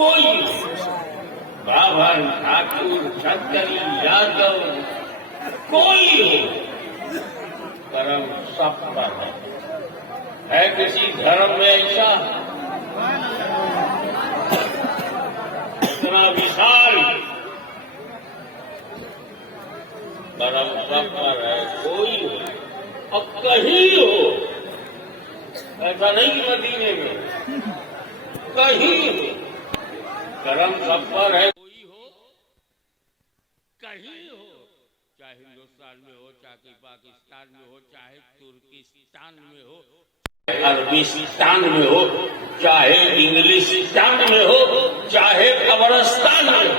कोई बाभन, ठाकुर, छत्री, यादव, कोई हो, कर्म सब पर है किसी धर्म में ऐसा इतना विशाल कर्म सब पर है, कोई हो और कहीं हो, ऐसा नहीं कि मदीने में, कहीं हो कर्म सब पर है, कोई हो कहीं हो, चाहे हिंदुस्तान में हो, चाहे पाकिस्तान में हो, चाहे तुर्किस्तान में हो, अरबिस्तान में हो, चाहे इंग्लिशिस्तान में हो, चाहे कब्रिस्तान में हो।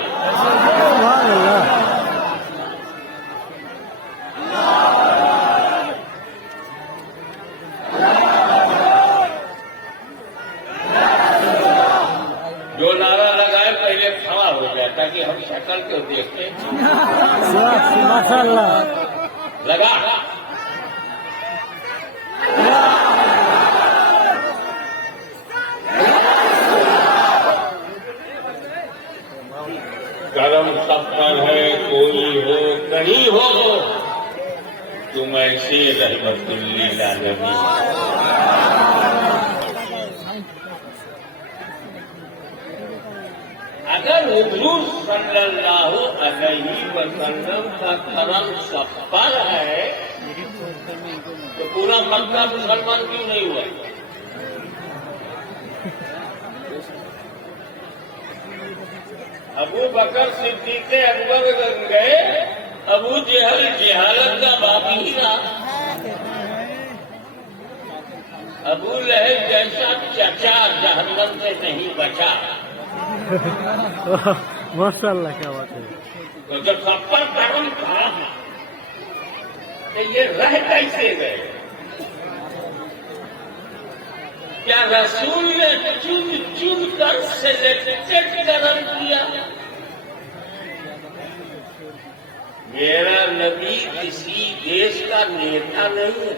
जो नारा लगाए पहले खड़ा हो जाए ताकि हम शक्ल को देखते। माशाअल्लाह लगा कर्म सब पर है, कोई हो कहीं हो, तुम ऐसे रहमतुल्लिल आलमीन। अगर हुजूर सल्लल्लाहु अलैहि वसल्लम का कर्म सब पर है तो पूरा मक्का मुसलमान क्यों नहीं हुआ? अबू बकर सिद्दीक़ अकबर गए, अबू जहल जहालत का बाप ही रहा, अबू लहब जैसा चचा जहन्नम से नहीं बचा। माशाअल्लाह क्या बात है। तो जब सब पर कर्म था तो ये रह कैसे गए? क्या रसूल ने चुन चुन कर सिलेक्टेड कर्म किया? मेरा नबी किसी देश का नेता नहीं है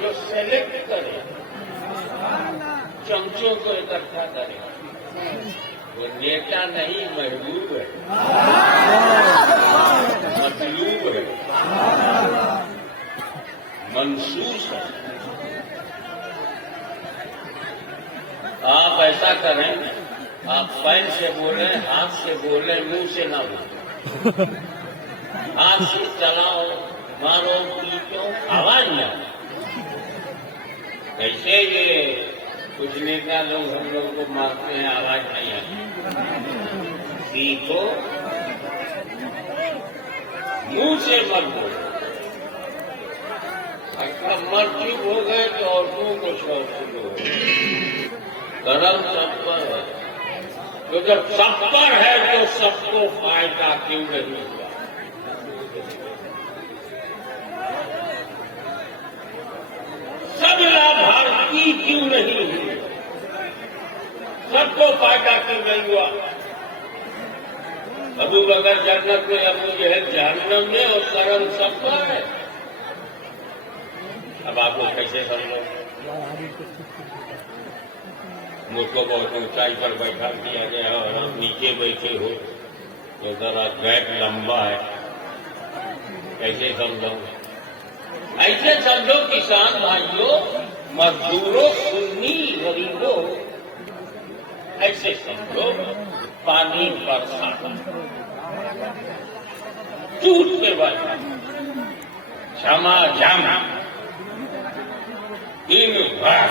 जो सेलेक्ट करे, चमचों को इकट्ठा करे। वो नेता नहीं, महबूब है, मतलूब है, मंसूस है। आप ऐसा करें, आप पैर से बोले, हाथ से बोले, मुंह से ना बोले, हाथ से चलाओ, मारो, पीटो, आवाज ना। ऐसे ये कुछ नेता लोग हम लोग को मारते हैं, आवाज नहीं आती। सीखो, मुंह से मत बोलो। अच्छा मर्जी हो गए तो औरतों को शौक लो। कर्म सब पर है, तो जब सब पर है तो सबको फायदा क्यों नहीं हुआ? सब लाभार्थी क्यों नहीं हुए? सबको फायदा क्यों नहीं हुआ? अबू बकर जन्नत में, अबू जहल जहन्नम में, और कर्म सब पर है। अब आपको कैसे समझो? मुझको बहुत ऊंचाई पर बैठा दिया गया और आप नीचे बैठे हो तो जरा गैप लंबा है, कैसे समझो? ऐसे समझो किसान भाइयों, मजदूरों, सुन्नी गरीबों, ऐसे समझो पानी बरसाता टूट के बैठा, क्षमा जामा दिन भर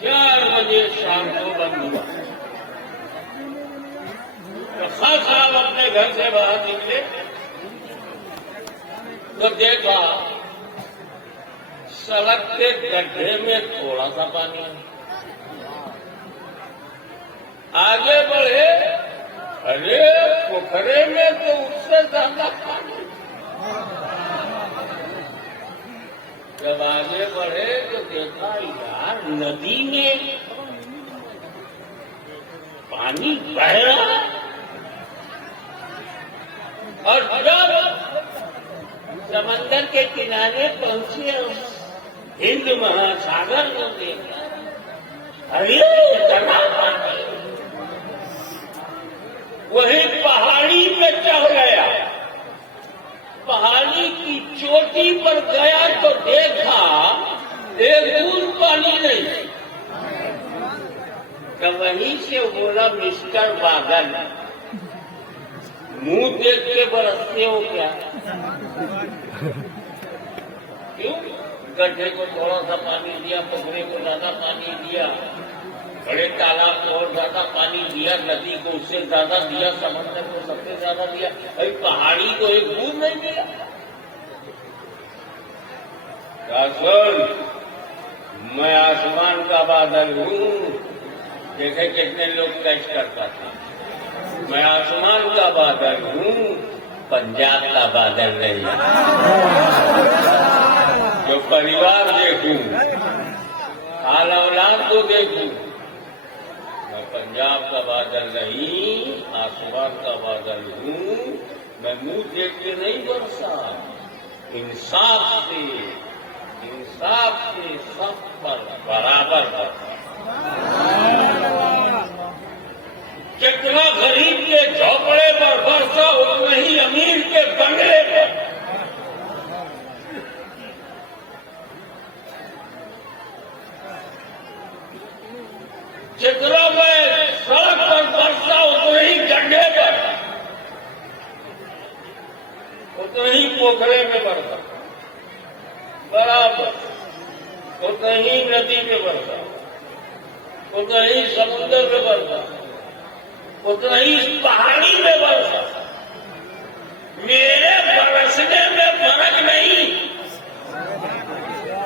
4 बजे शाम को बंद हुआ तो खास साहब अपने घर से बाहर निकले तो देखा सड़क के गड्ढे में थोड़ा सा पानी है। आगे बढ़े, अरे पोखरे में तो उससे ज्यादा पानी। जब आगे बढ़े तो देखा यार नदी में पानी बह रहा है, और जब समंदर के किनारे पहुंचे हिंद महासागर को देखा, अरे वही पहाड़ी पे चढ़ गया। पहाड़ी की चोटी पर गया तो देखा एक बूंद पानी नहीं। तो वहीं से बोला, मिस्टर बादल, मुंह देख के बरसते हो क्या? क्यों? गड्ढे को थोड़ा सा पानी दिया, पोखरे को ज्यादा पानी दिया, बड़े तालाब को और ज्यादा पानी दिया, नदी को उससे ज्यादा दिया, समंदर को सबसे ज्यादा दिया, भाई पहाड़ी को एक बूंद नहीं दिया। मैं आसमान का बादल हूँ। देखे कितने लोग कैच करता था। मैं आसमान का बादल हूँ, पंजाब का बादल नहीं। जो परिवार देखूं, हाल औलाद को देखूं, मैं पंजाब का बादल नहीं, आसमान का बादल हूँ। मैं मुंह देख के नहीं बरसा, इंसाफ से सब पर बराबर बरसा। जितना गरीब के झोपड़े पर बरसा, उतना ही अमीर के बंगले पर। जितना में सड़क पर बरसा, उतना ही गड्ढे पर, उतना ही पोखरे में बरसा, बराबर। उतना ही नदी में बरसा, उतना ही समुद्र में बरसा, उतना ही पहाड़ी में बरसा। मेरे बरसने में फर्क नहीं,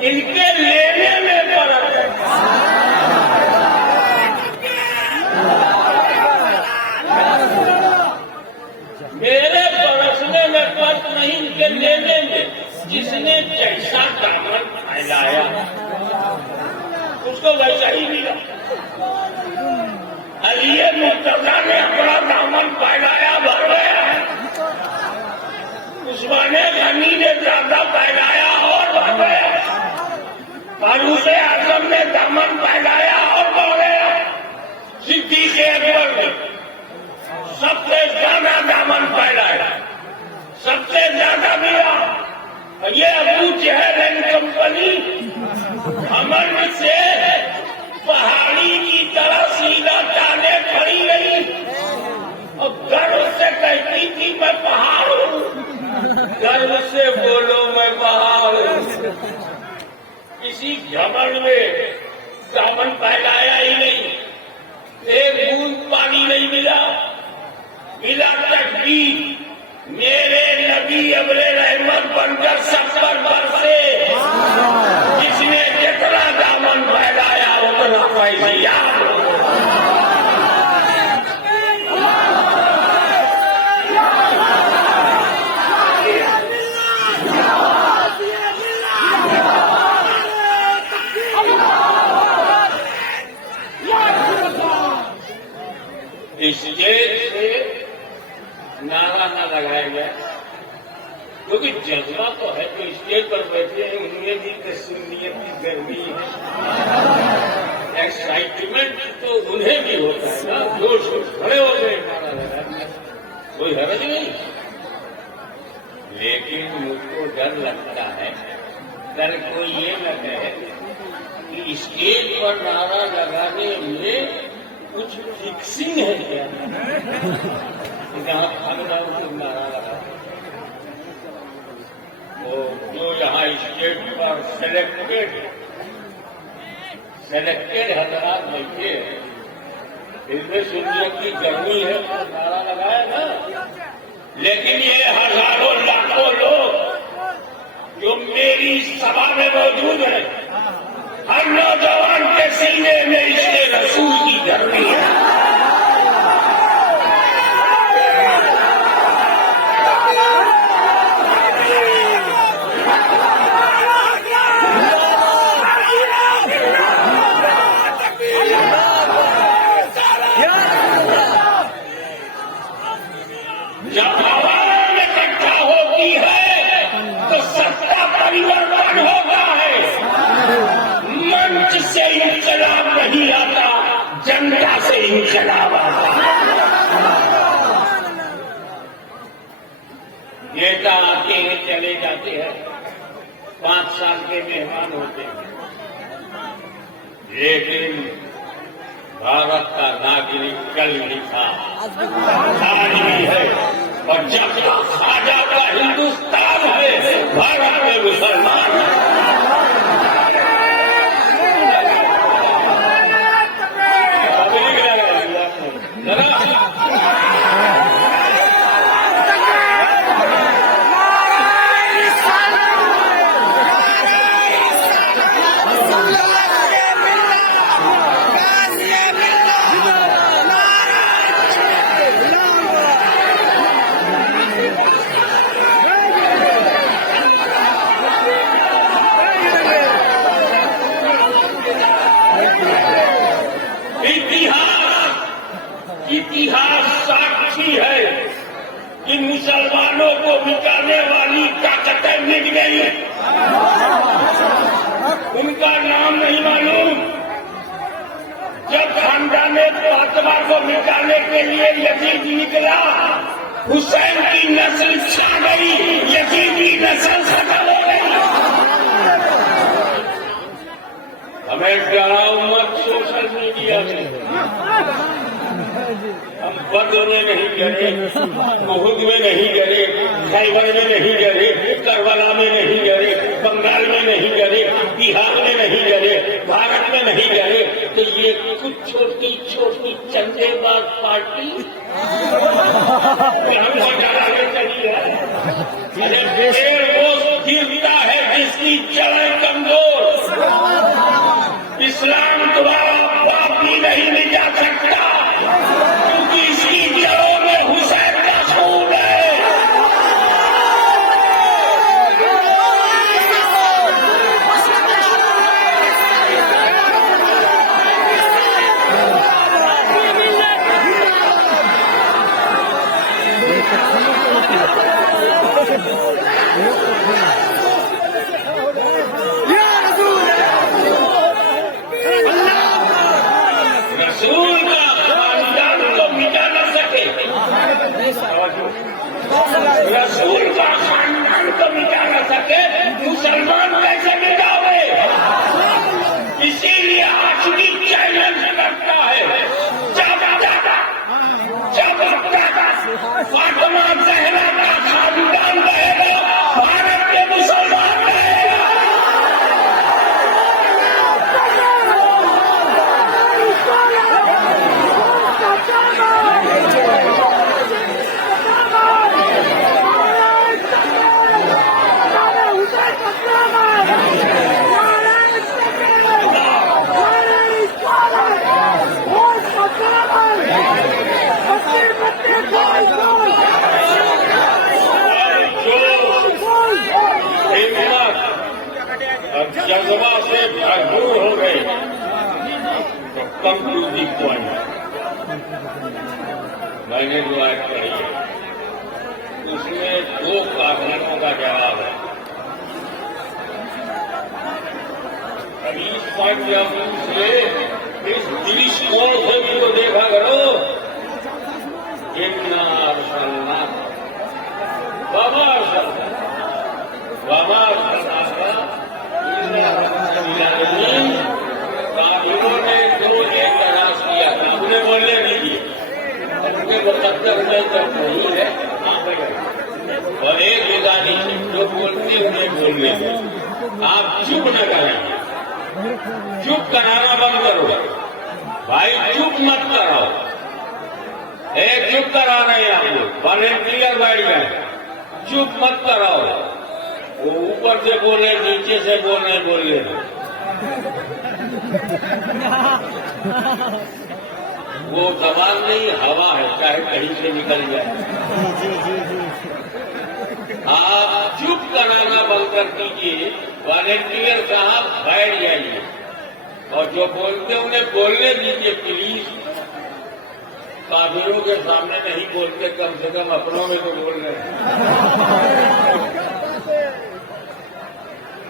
इनके लेने में फर्क है। मेरे बरसने में फर्क नहीं, इनके लेने में। जिसने जैसा दामन फैलाया उसको वैसा ही मिला। अली मुर्तजा ने अपना दामन फैलाया, भर गया। उस्माने गनी ने ज्यादा फैलाया और भर गया। फारूक आजम ने दामन फैलाया और बढ़ गया। सिद्दीक अकबर ने सबसे ज्यादा दामन फैलाया, सबसे ज्यादा मिला। ये अबू जहल एंड कंपनी अमन से पहाड़ी की तरह सीधा चाले खड़ी गई और गर्व से कहती थी मैं पहाड़ हूँ। गर्व से बोलो मैं पहाड़ हूँ। किसी घमंड में दामन फैलाया ही नहीं, एक बूंद पानी नहीं मिला। मिला तकबीर, मेरे नबी अबले रहमत बनकर सब पर बरसे। जिसने जितना दामन फैलाया उतना फैलिया। स्टेज से नारा न लगाया गया, क्योंकि जज्बा तो है। जो स्टेज पर बैठे हैं उनमें भी तस्लीयत की गर्मी है, एक्साइटमेंट तो उन्हें भी होता है ना। जोश खड़े हो गए, नारा लगाया, कोई हर्ज नहीं। लेकिन मुझको डर लगता है, डर को ये न कहे कि स्टेज पर नारा लगाने में कुछ फिक्सिंग है क्या? जहाँ नारा लगा, वो जो यहाँ स्टेट पर सेलेक्टेड हजरात बैठे, इनमें सुनियत की गर्मी है तो नारा लगाया ना। लेकिन ये हजारों लाखों लोग जो मेरी सभा में मौजूद है, हर नौजवान के सीने में इसके रसूल की गर्मी है। जब आवाम इकट्ठा होती है तो सत्ता परिवर्तन होता है। मंच से इंकलाब नहीं आता, जनता से इंकलाब आता है। हैं चले जाते हैं, 5 साल के मेहमान होते हैं, लेकिन भारत का नागरिक कल भी था, आज भी है, और जब तक आजाद का हिंदुस्तान है, भारत में मुसलमान इतिहास साक्षी है कि मुसलमानों को मिटाने वाली ताकतें मिट गई। उनका नाम नहीं मालूम। जब खानदाने फातिमा को मिटाने के लिए यजीद निकला, हुसैन की नस्ल छा गई, यजीदी नस्ल खत्म हो गई। हमें डराओ मत सोशल मीडिया में। हम बद्र में नहीं गिरे, उहुद में नहीं गिरे, खैबर में नहीं गिरे, करबला में नहीं गिरे, बंगाल में नहीं गिरे, बिहार में नहीं गिरे, भारत में नहीं गिरे, तो ये कुछ छोटी छोटी चंदेबाज पार्टी आगे चली है। वो गिरता है जिसकी जड़ें कमजोर। इस्लाम द्वारा बाप भी नहीं मिटा सकता, क्योंकि इसकी जड़ों में हुसैन का खून है। रसूल का खानदान को मिटा न सके, रसूल का खानदान को मिटा न सके, मुसलमान कैसे मिटावे? इसीलिए आज भी चैलेंज करता है, जब फातिमा ज़हरा का खानदान रहेगा, भारत के मुसलमान रहेगा। जज्बा से भरपूर हो गए तो कम टू दी पॉइंट। मैंने जो आज पढ़ी है उसमें 2 कारणों का जवाब है। अभी इस पॉइंट ऑफ व्यू से इस दृष्टिकोण से भी तो देखा करो। इन्ना अरसलना बाबा कानूनों ने जो एक तलाश किया था, उन्हें बोलने नहीं दिए, उनके मुकद्दर में तक नहीं है। और एक विधानी से जो बोलते उन्हें बोलने दें। आप चुप न करें, चुप कराना बंद करो भाई, चुप मत कराओ। एक चुप करा रहे हैं आप लोग, वॉलंटियर बैठ गए, चुप मत कराओ। वो ऊपर से बोले, नीचे से बोले, बोले वो सवाल नहीं, हवा है, चाहे कहीं से निकल जाए। आप चुप कराना बंद कर दीजिए, वॉलंटियर साहब बैठ जाइए, और जो बोलते उन्हें बोलने दीजिए प्लीज। काफिरों के सामने नहीं बोलते, कम से कम अपनों में तो बोल रहे हैं।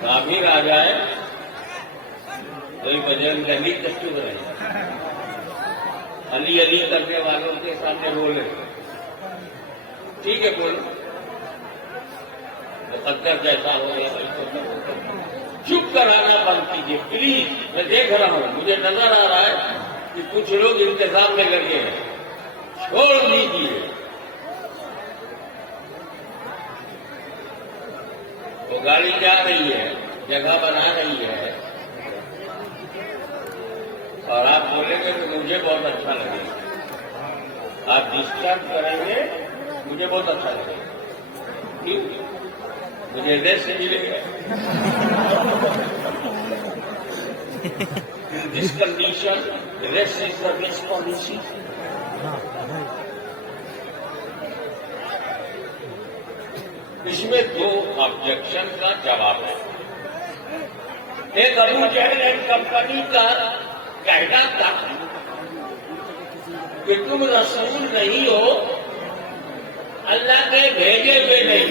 काफिर आ जाए कोई बजरंग दली तक चुप रहे, अली अली करने वालों के सामने बोले, ठीक है बोलो। पत्थर जैसा हो गया वैसे चुप कराना बंद कीजिए प्लीज। मैं देख रहा हूं, मुझे नजर आ रहा है कि कुछ लोग इंतजाम में लगे हैं, छोड़ दीजिए। वो गाड़ी जा रही है, जगह बना रही है, और आप बोलेंगे तो मुझे बहुत अच्छा लगेगा। आप डिस्टर्ब करेंगे, मुझे बहुत अच्छा लगेगा। क्यों? मुझे रेस्ट मिलेगा। In this condition, rest is the best policy. इसमें दो ऑब्जेक्शन का जवाब है। एक अबू जहल एंड कंपनी का कहना था कि तुम रसूल नहीं हो, अल्लाह के भेजे हुए नहीं,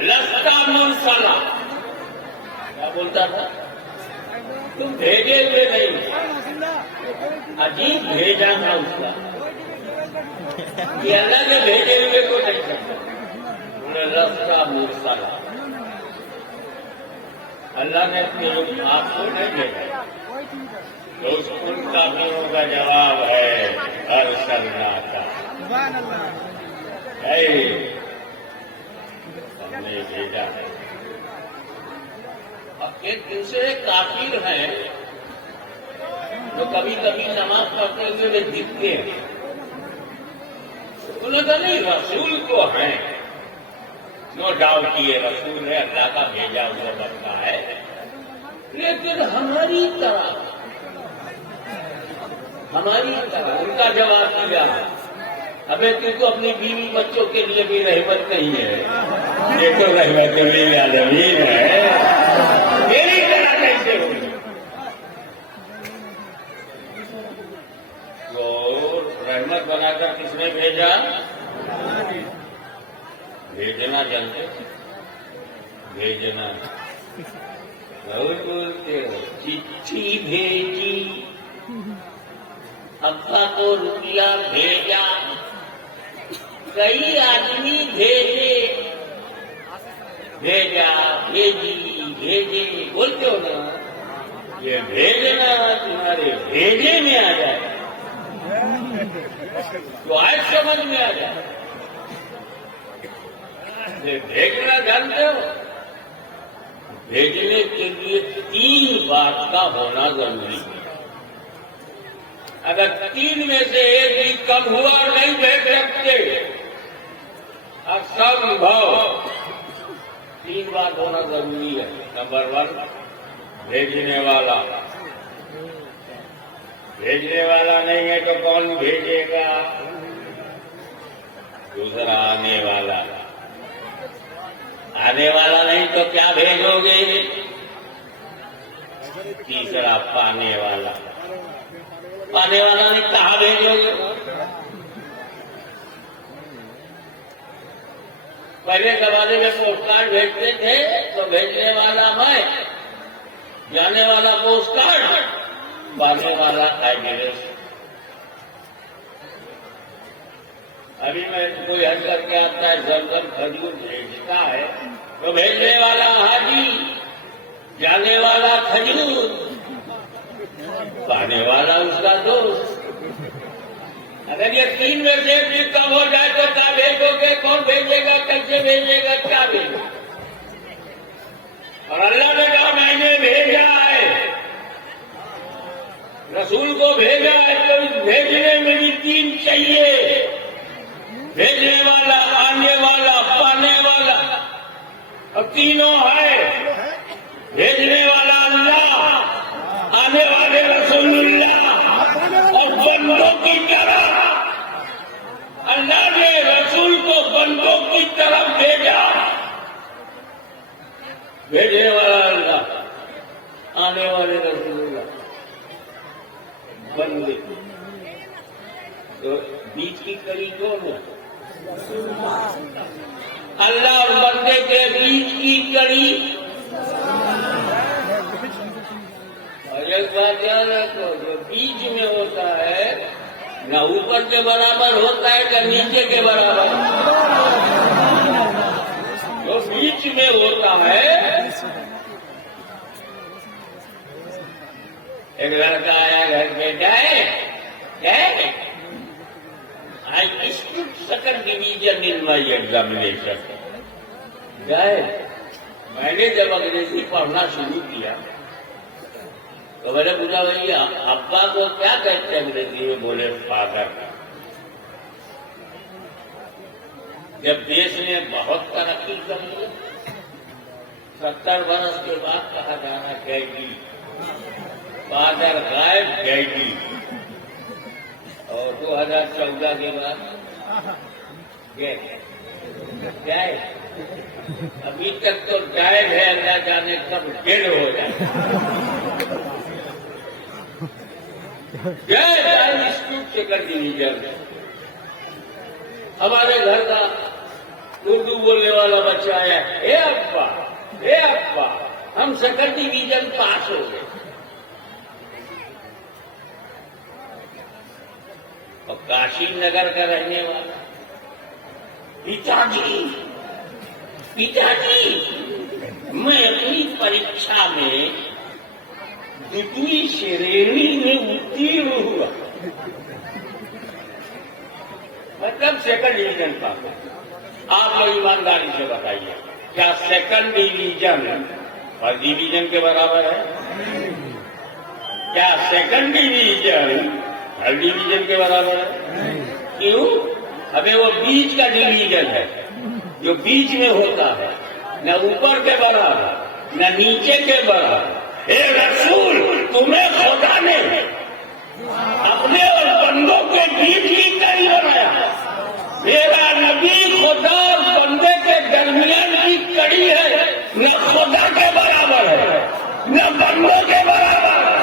लस्ता मुरसला। क्या बोलता था? तुम भेजे हुए नहीं। अजीब भेजा था उसका, ये अल्लाह के भेजे हुए को नहीं करता। लस्ता मुरसला, अल्लाह ने अपने आपको नहीं भेजा। तो उनका मेरों का जवाब है अरसलना का, हमने भेजा है। अब एक दूसरे काफिर हैं जो कभी कभी नमाज पढ़ते हुए वे दिखते हैं। उन्होंने कहा नहीं, रसूल को हैं, नो डाउट कि ये रसूल है, अल्लाह का भेजा हुआ बंदा है, लेकिन हमारी तरह उनका जवाब दिया, हमें क्योंकि अपनी बीवी बच्चों के लिए भी रहमत नहीं है, ये तो रहमत लिल्लामीन है, मेरी तरह कैसे होगी? तो रहमत बनाकर किसने भेजा? भेजना जानते, भेजना बहुत बोलते हो। चिट्ठी भेजी, अब्बा को रुपया भेजा, कई आदमी भेजे, भेजा भेजी भेजे बोलते हो ना, ये भेजना तुम्हारे भेजे में आ जाए तो आज समझ में आ जाए। भेजना जानते हो? भेजने के लिए 3 बात का होना जरूरी है। अगर 3 में से एक भी कम हुआ और नहीं भेज सकते, असंभव। 3 बात होना जरूरी है। नंबर 1, भेजने वाला। भेजने वाला नहीं है तो कौन भेजेगा? दूसरा, आने वाला। आने वाला नहीं तो क्या भेजोगे? तीसरा, पाने वाला। पाने वाला नहीं, कहाँ भेजोगे? पहले जमाने में पोस्ट कार्ड भेजते थे तो भेजने वाला मैं, जाने वाला पोस्ट कार्ड, पाने वाला एड्रेस। अभी मैं कोई हज करके आता है, जमजम खजूर भेजता है तो भेजने वाला हाजी, जाने वाला खजूर, पाने वाला उसका दोस्त। अगर ये 3 में से भी कम हो जाए तो क्या भेजोगे? कौन भेजेगा? कैसे भेजेगा? क्या भेजेगा? और अल्लाह ने कहा मैंने भेजा है, रसूल को भेजा है, तो इस भेजने में भी 3 चाहिए। भेजने वाला, आने वाला, पाने वाला। अब तीनों है। भेजने वाला अल्लाह, आने वाले रसूलुल्लाह, और बंदों की तरह अल्लाह ने रसूल को बंदों की तरफ भेजा। भेजने वाला अल्लाह, आने वाले रसूलुल्लाह, बंदे। तो बीच की कड़ी कौन है? अल्लाह और बंदे के बीच की कड़ी। और एक बात याद रखो, जो बीच में होता है न ऊपर के बराबर होता है न नीचे के बराबर। जो जो बीच में होता है। एक लड़का आया घर पे, गए I stood second division in my examination. गए, मैंने जब अंग्रेजी पढ़ना शुरू किया तो मैंने पूछा, भैया अब्बा को क्या कहते हैं अंग्रेजी में? बोले फादर। जब देश ने बहुत तरक्की कर ली, 70 वर्ष के बाद कहा जाना डैडी, फादर गायब, डैडी। और 2014 के बाद डैड। अभी तक तो डैड है, अल्लाह जाने कब डेड हो जाए। सेकंड डिवीजन हमारे घर का उर्दू बोलने वाला बच्चा आया, हे अब्बा हम सेकंड डिवीजन पास हो गए। और काशी नगर का रहने वाला, पिताजी मैं अपनी परीक्षा में 2वीं श्रेणी में उत्तीर्ण हुआ, मतलब सेकंड डिवीजन पास। आप लोग ईमानदारी से बताइए, क्या सेकंड डिवीजन फर्स्ट डिवीजन के बराबर है? क्या सेकंड डिवीजन थर्ड डिवीजन के बराबर है? क्यों? अबे वो बीच का डिवीजन है, जो बीच में होता है, न ऊपर के बराबर न नीचे के बराबर। ए रसूल, तुम्हें खुदा ने अपने और बंदों के बीच ही कड़ी बनाया। मेरा नबी खुदा और बंदे के दरमियान की कड़ी है, न खुदा के बराबर है न बंदों के बराबर है।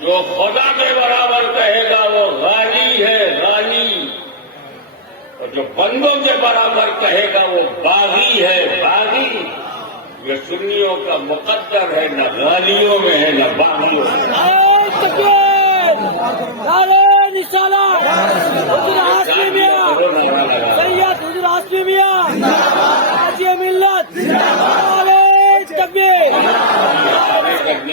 जो खुदा के बराबर कहेगा वो गाली है, गाली। और जो बंदों के बराबर कहेगा वो बागी है, बागी। ये सुन्नियों का मुकद्दर है, न गालियों में है न बागियों में।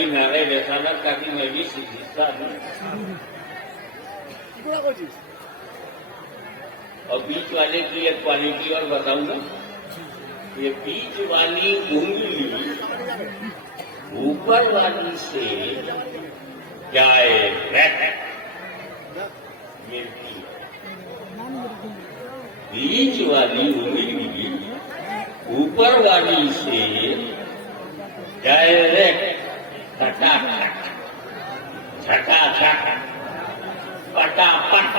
नारे रेसाना ताकि मैं भी हिस्सा दूं। और बीच वाले की एक क्वालिटी और बताऊंगा। ये बीच वाली उंगली ऊपर वाली से डायरेक्ट मिलती है। बीच वाली उंगली ऊपर वाली से डायरेक्ट खटाखट झटाखट पटापट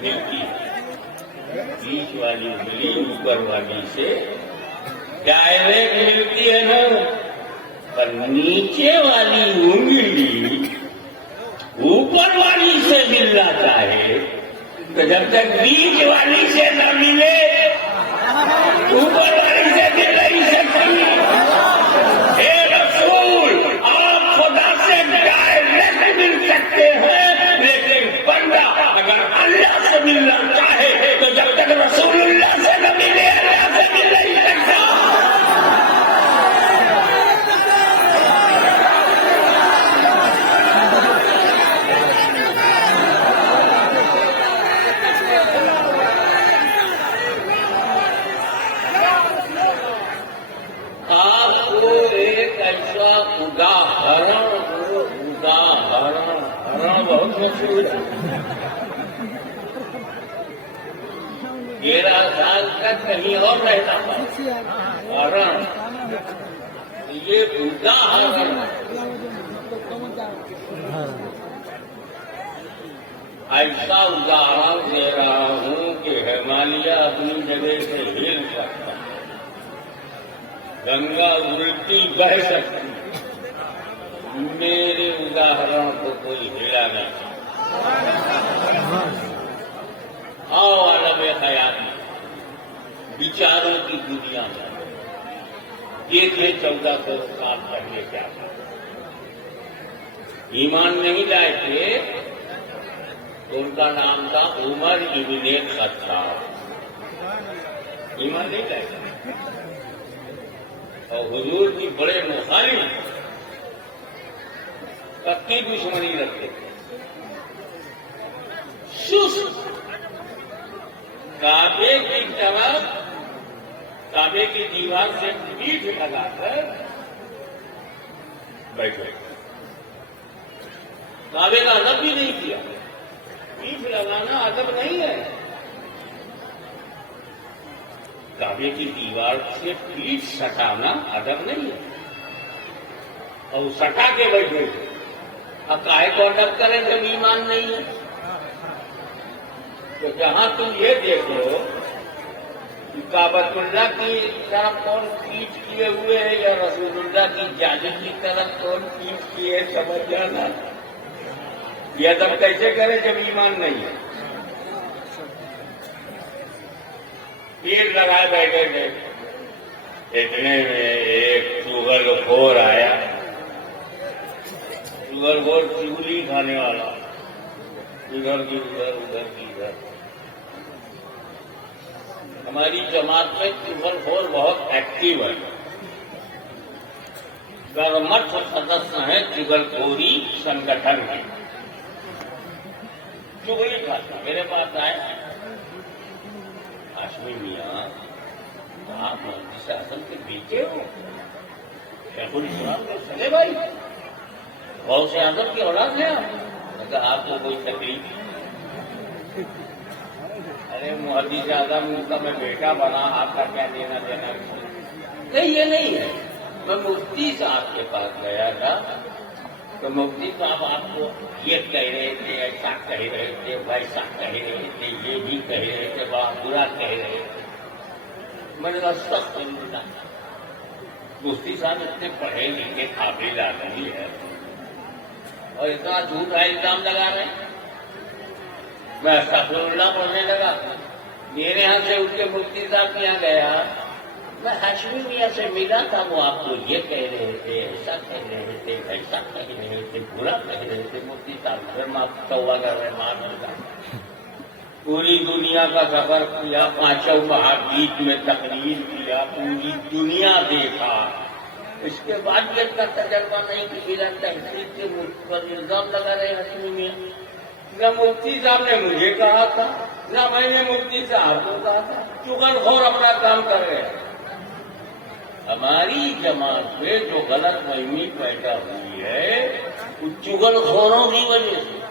मिलती है। बीच वाली उंगली ऊपर वाली से डायरेक्ट मिलती है ना, पर नीचे वाली उंगली ऊपर वाली से मिलना चाहे तो जब तक बीच वाली से न मिले ऊपर वाली से मिल नहीं सकती। हे रसूल, आप खुदा से डायरेक्ट मिल सकते हैं, लेकिन बंदा अगर अल्लाह से मिलना चाहे तो जब तक रसूलुल्लाह से न मिले अल्लाह से मिल नहीं सकता। आपको एक ऐसा उदाहरण बहुत मशहूर है। 13 साल तक कहीं और रहता था हरण, ये उदाहरण ऐसा उदाहरण दे रहा हूं कि हिमालय अपनी जगह से हिल सकता है, गंगा उल्टी बह सकती, मेरे उदाहरण को कोई हिला नहीं। आओ आलम हयात में, विचारों की दुनिया में देखे 14 को साफ करने क्या था। ईमान नहीं लाए थे तो उनका नाम था उमर इब्ने खत्ताब। ईमान नहीं लाएगा। और हुजूर की बड़े मुखालिफ पक्की दुश्मनी रखते थे। सुस्त काबे की तरफ, काबे की दीवार से पीठ लगाकर बैठे। काबे का अदब भी नहीं किया। पीठ लगाना अदब नहीं है। काबे की दीवार से पीठ सटाना अदब नहीं है। और सटा के बैठे। अब काहे को अदब करें जब ईमान नहीं है? तो जहां तुम ये देखो कि काबतुल्लाह की तरफ कौन पीठ किए हुए है या रसूलुल्लाह की जाली की तरफ कौन पीठ किए, समझ जाना। ये अदब कैसे करें जब ईमान नहीं है? पेड़ लगाए बैठे थे, इतने में एक चुगलखोर आया। चुगलखोर चुगली खाने वाला, इधर की उधर, उधर की इधर। हमारी जमात में चुगलखोर बहुत एक्टिव है। कर्मठ सदस्य है चुगलखोरी संगठन के। चुगली खाता मेरे पास आया, हाशमी मियां आप मोदी शासन के बेटे हो, शेखुल इस्लाम के सगे भाई, गौस आजम की औलाद है आप। आपको कोई तकलीफ? अरे मुहद्दिस आजम का मैं बेटा बना, आपका क्या देना देना? नहीं, ये नहीं है। मैं मुफ्ती साहब के पास गया था, तो मुफ्ती साहब आपको ये कह रहे थे, ऐसा कह रहे थे, वैसा कह रहे थे, ये भी कह रहे थे, बड़ा बुरा कह रहे थे। मैंने कहा सख्त मिलता। मुफ्ती साहब इतने पढ़े लिखे काबिल आदमी है और इतना झूठा इल्जाम लगा रहे। मैं अस्तगफिरुल्लाह पढ़ने लगा। मेरे यहाँ से उनके मुफ्ती साहब के यहाँ गया, मैं हाशमी मियां से मिला था। वो आपको ये कह रहे थे, ऐसा कह रहे थे, ऐसा कह रहे थे, बुरा कह रहे थे। मुफ्ती साहब फिर माफ तौबा कर रहे, माफ लगा। पूरी दुनिया का सफर किया, पांचों महाद्वीप में तकरीर किया, पूरी दुनिया देखा। इसके बाद भी इतना तजर्बा नहीं कि बिना तहकीक के पर इल्जाम लगा रहे हाशमी मियां। न मुफ्ती साहब ने मुझे कहा था, न मैंने मुफ्ती साहब को कहा था। चुगलखोर अपना काम कर रहे हैं। हमारी जमात में जो गलत फहमी पैदा हुई है वो चुगलखोरों की वजह से।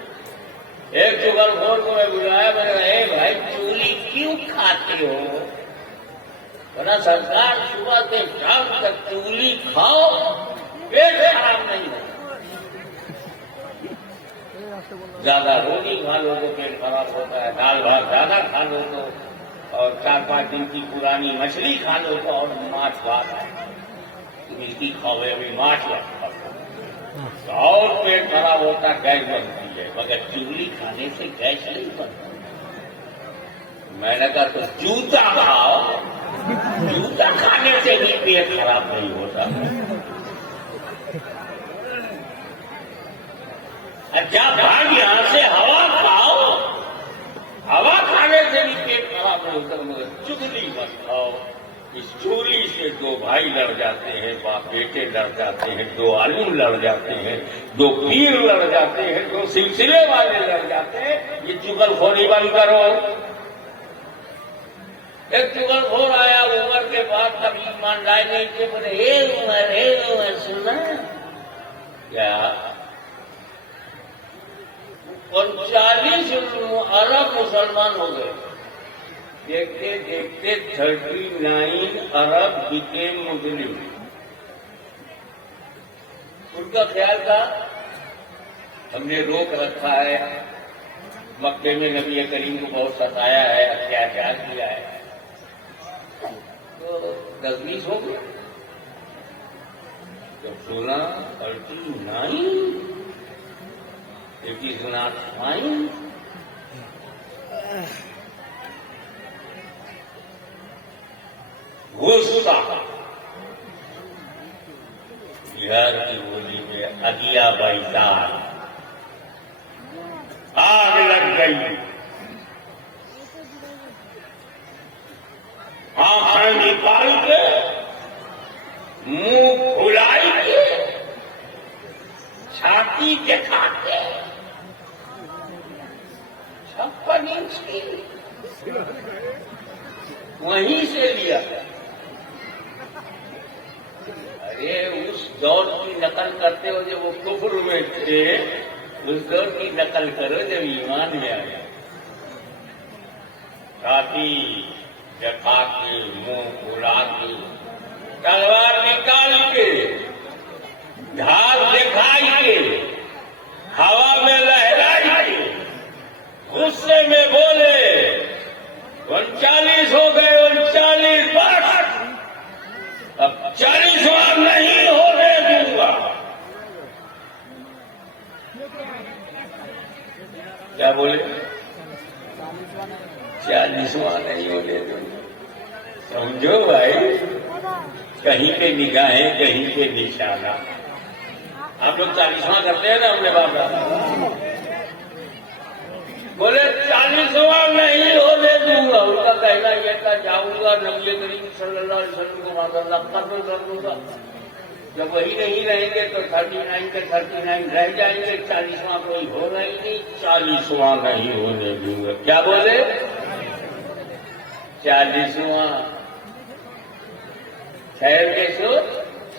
एक चुगलखोर को मैं बुलाया, मैंने कहा भाई चूली क्यों खाते हो? बना सरकार सुबह से शाम तक चूली खाओ, पेट खराब नहीं हो। ज्यादा रोटी खा लो तो पेट खराब होता है, दाल भात ज्यादा खा लो तो, और 4-5 दिन की पुरानी मछली खा लो तो, और माछ भात मिर्ची खाओ, अभी माछ और पेट खराब होता, गैस बनती है। मगर चूली खाने से गैस नहीं बनता। मैंने कहा तो जूता खाओ, जूता खाने से भी पेट खराब नहीं होता। अच्छा भाग यहां से हवा खाओ, हवा खाने से भी पेट खराब नहीं होता। मगर चुगली मत खाओ। इस चोरी से 2 भाई लड़ जाते हैं, बाप बेटे लड़ जाते हैं, 2 आलिम लड़ जाते हैं, 2 पीर लड़ जाते हैं, 2 सिलसिले वाले लड़ जाते हैं। ये चुगलखोरी बंद करो। एक चुगलखोर आया उमर के बाद, तब ईमान लाए नहीं थे, बोले हे उमर सुना क्या 39 अरब मुसलमान हो गए। देखते देखते 39 अरब बिकेम मुस्लिम। उनका ख्याल था हमने रोक रखा है, मक्के में नबी करीम को बहुत सताया है, अत्याचार किया है, तो 10-20 हो गए। जब सुना 39 इट इज नॉट फाइन। गुस्सा बिहार की बोली में अगिया बैसार, आग लग गई। आंख छाती दिखा के 56 इंच की वहीं से लिया। अरे उस दौर की नकल करते हो जब वो कुफ्र में थे, उस दौर की नकल करो जब ईमान में आया। छाती दिखा के, मुंह उड़ा के, तलवार निकाल के, धार दिखाई के, हवा में लहराई के, गुस्से में बोले 39 हो गए, 39 बस, अब 40वां नहीं होने दूंगा। क्या बोले? 40वां नहीं होने दूंगा। समझो भाई, कहीं पे निगाहें, कहीं पे निशाना। आप लोग 40वां करते हैं ना अपने बाप? बोले 40वां नहीं होने दूंगा। उनका कहना यह था, जाऊंगा नबी करीम सल्लल्लाहु अलैहि वसल्लम को माशाअल्लाह कत्ल कर दूंगा। जब वही नहीं रहेंगे तो 39 के 39 रह जाएंगे, 40वां कोई होना ही नहीं। 40वां नहीं होने दूंगा। क्या बोले? 40वां ठहर के सो,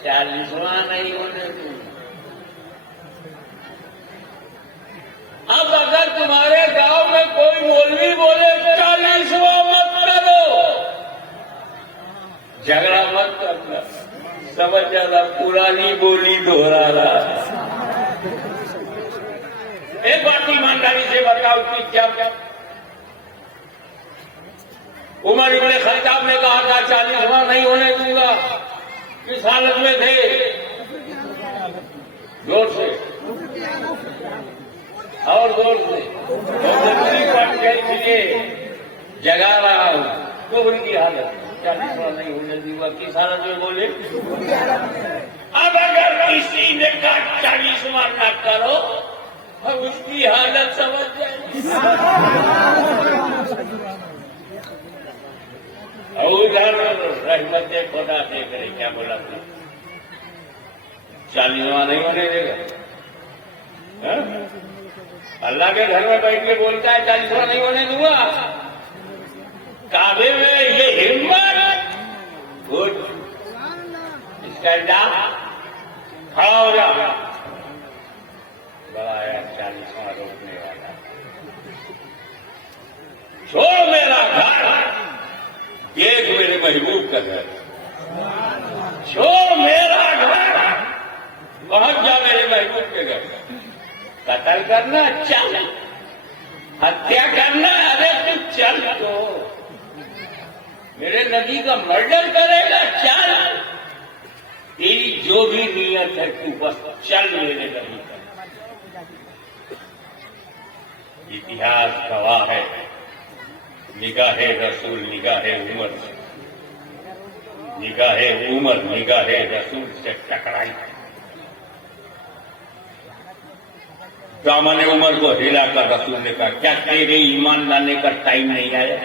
40वां नहीं होने दूंगा। अब अगर तुम्हारे गांव में कोई मौलवी बोले 40वां मत करो, झगड़ा मत करना, समझ जाना पुरानी बोली दोहरा रहा। एक बात ईमानदारी से बताओ कि क्या क्या उमर इब्ने खत्ताब ने कहा था 40वां नहीं होने दूंगा। किस हालत में थे? जोर से और जोर से जगा रहा हूं। कुफ्र की हालत 40वां नहीं होने दूंगा। किस हालत में बोले? अब अगर किसी ने कहा 40वां न करो, अब उसकी हालत समझ जाए। और उधर रहमत खुदा देख रहे, क्या बोला था? 40वां नहीं होने देगा। अल्लाह के घर में बैठ के बोलता है 40वां नहीं होने दूंगा। काबे में ये हिम्मत, गुड, इसका इंतजाम खड़ा हो जा। बड़ा यार 40वां रोकने वाला। छोड़ मेरा घर, देख मेरे महबूब का घर। छोड़ मेरा घर, पहुंच जा मेरे महबूब के घर। कत्ल करना चल, हत्या करना अरे तू चल। तो मेरे नबी का मर्डर करेगा, चल। तेरी जो भी नीयत है तू बस चल मेरे नबी का। इतिहास गवाह है, निगाहे रसूल निगाहे उमर, निगाहे उमर निगाहे रसूल से टकराई। दामन उमर को हिलाकर रसूल ने कहा, क्या तेरे ईमान लाने का टाइम नहीं आया?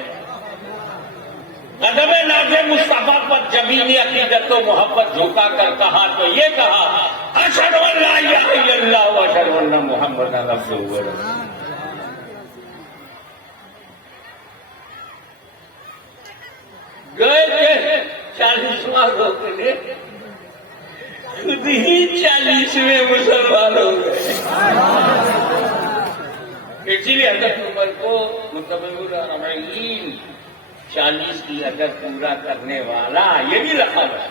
कदम नाज़े मुस्तफा पर जमीनी अकीदत और मोहब्बत झुका कर कहा तो ये कहा, अशहदु अल्ला इलाहा इल्लल्लाह व अशहदु अन्ना मुहम्मदन रसूलुल्लाह व रसूलुहु। गए थे 40वां रोकने, खुद ही 40वें मुसलमान हो गए। इसीलिए हज़रत उमर को मुतबर्रिर 40 की अगर पूरा करने वाला ये भी रखा है।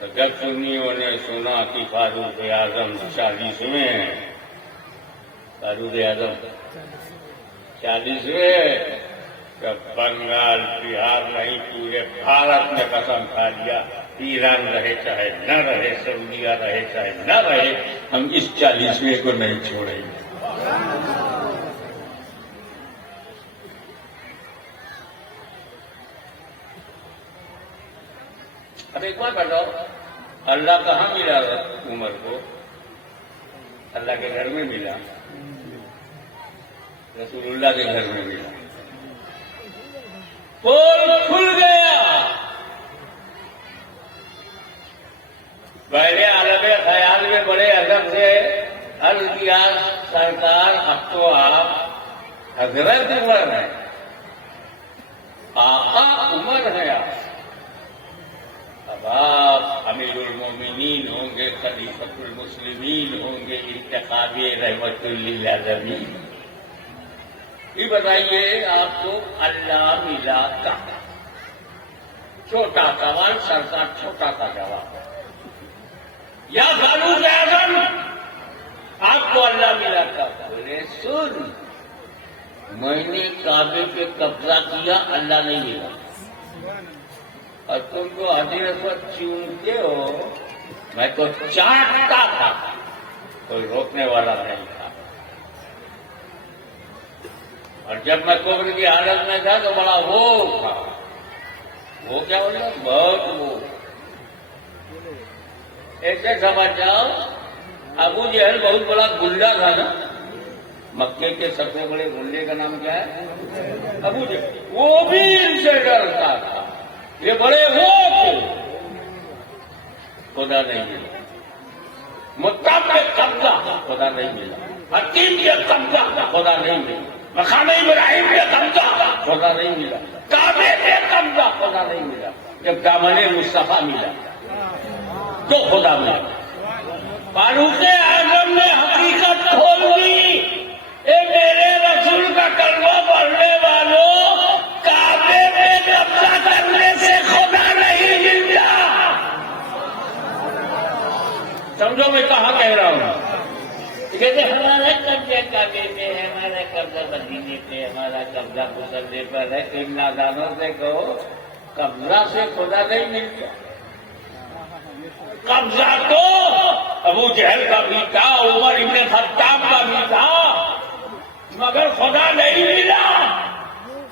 तो जब सुन्नियों ने सुना कि फारूक आजम 40वें, फारूक आजम 40वें, जब बंगाल बिहार नहीं पूरे भारत में कसम खा लिया, ईरान रहे चाहे न रहे, सऊदीया रहे चाहे न रहे, हम इस 40वें को नहीं छोड़ेंगे। अब एक बार बताओ, अल्लाह कहाँ मिला उमर को? अल्लाह के घर में मिला, रसूलुल्लाह के घर में मिला। पोल खुल गया। पहले आलम ख्याल में बड़े अदब से अर्ज किया सरकार अब तो आप हजरत उमर है, आका उमर है आप, अब आप अमीरुल मोमिनीन होंगे, खलीफतुल मुस्लिमीन होंगे, इंतखाबी रहमतुल लिल आलमीन। ये बताइए आपको अल्लाह मिला का? छोटा सवाल, सरकार छोटा सा जवाब। या फारूक आजम आपको अल्लाह मिला का? बोले सुन, मैंने काबे पे कब्जा किया, अल्लाह नहीं मिला, और तुम तो हदीस पर चूमते हो, मैं तो चाटता था, कोई रोकने वाला नहीं था। और जब मैं कुफ्र की हालत में था तो बड़ा वो था, वो क्या बोले, बहुत वो। ऐसे समझ जाओ, अबू जहल बहुत बड़ा गुंडा था ना, मक्के के सबसे बड़े गुंडे का नाम क्या है? अबू जहल। वो भी इनसे डरता था, ये बड़े वो थे। खुदा नहीं मिला, मुत्ता पे कब्जा, खुदा नहीं मिला, हकीम पे कब्जा, खुदा नहीं मिला, मकाम इब्राहिम पे कब्जा, खुदा नहीं मिला, काबे पे कब्जा, खुदा नहीं मिला। जब दामने मुस्तफा मिला तो खुदा मिला। फारूक आजम ने हकीकत खोल दी, ए मेरे रसूल का कलमा पढ़ने वालों, काबे पे कब्जा करने से खुदा नहीं मिलता। समझो मैं कहाँ कह रहा हूँ? कहते हमारा कब्जा काबे पे है, हमारा कब्जा मदीने पे, हमारा कब्जा मुसल्ले पर है। इन नादानों से कहो कब्जा से खुदा नहीं मिलता। कब्जा तो अबू जहल का भी था, उमर इब्न खत्ताब का भी था, मगर खुदा नहीं मिला।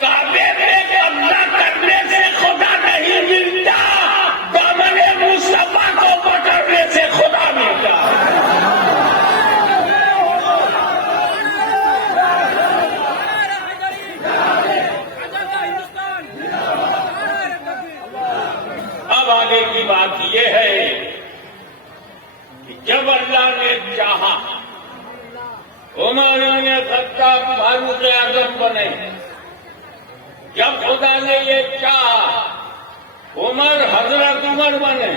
काबे पे कब्जा करने से खुदा नहीं मिलता, दामने मुस्तफा को पकड़ने से खुदा मिलता। अब आगे की बात यह है कि जब अल्लाह ने चाहा उमर इब्न खत्ताब फारूक आजम बने, जब खुदा ने ये चाहा उमर हजरत उमर बने,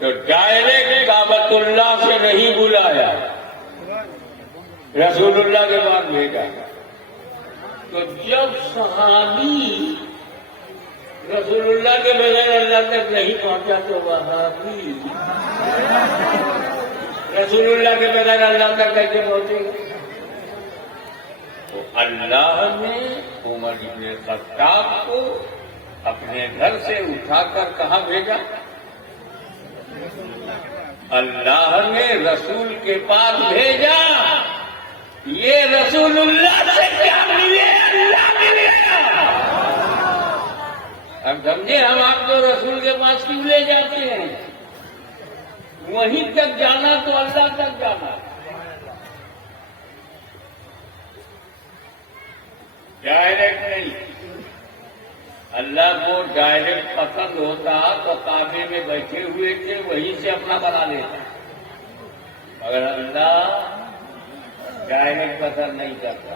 तो डायरेक्ट काबतुल्लाह से नहीं बुलाया, रसूलुल्लाह के पास भेजा। तो जब सहाबी रसूलुल्लाह के बगैर अल्लाह तक नहीं पहुंचा तो वहाबी रसूलुल्लाह के बगैर अल्लाह तक कैसे पहुंचेगा? तो अल्लाह ने उमर इब्न खत्ताब को अपने घर से उठाकर कहाँ भेजा? अल्लाह ने रसूल के पास भेजा। ये रसूलुल्लाह से क्या मिले? अल्लाह मिले। अब समझे हम आपको रसूल के पास क्यों ले जाते हैं? वहीं तक जाना तो अल्लाह तक जाना। डायरेक्ट नहीं। अल्लाह को डायरेक्ट पसंद होता तो काबे में बैठे हुए थे वहीं से अपना बना लेता, मगर अल्लाह डायरेक्ट पसंद नहीं करता।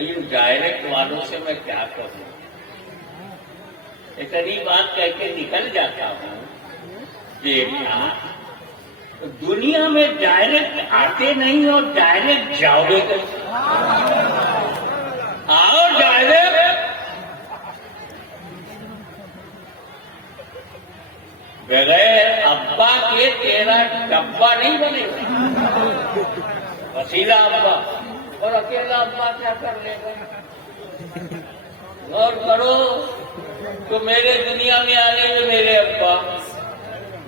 इन डायरेक्ट वालों से मैं क्या कहूँ? इतनी बात कह के निकल जाता हूँ। देखना, दुनिया में डायरेक्ट आते नहीं और डायरेक्ट जाओगे कैसे? आओ डायरेक्ट, बगैर अब्बा के तेरा डब्बा नहीं बनेगा। वसीला अब्बा और अकेला अब्बा क्या कर लेगा? और करो तो मेरे दुनिया में आने में मेरे अब्बा,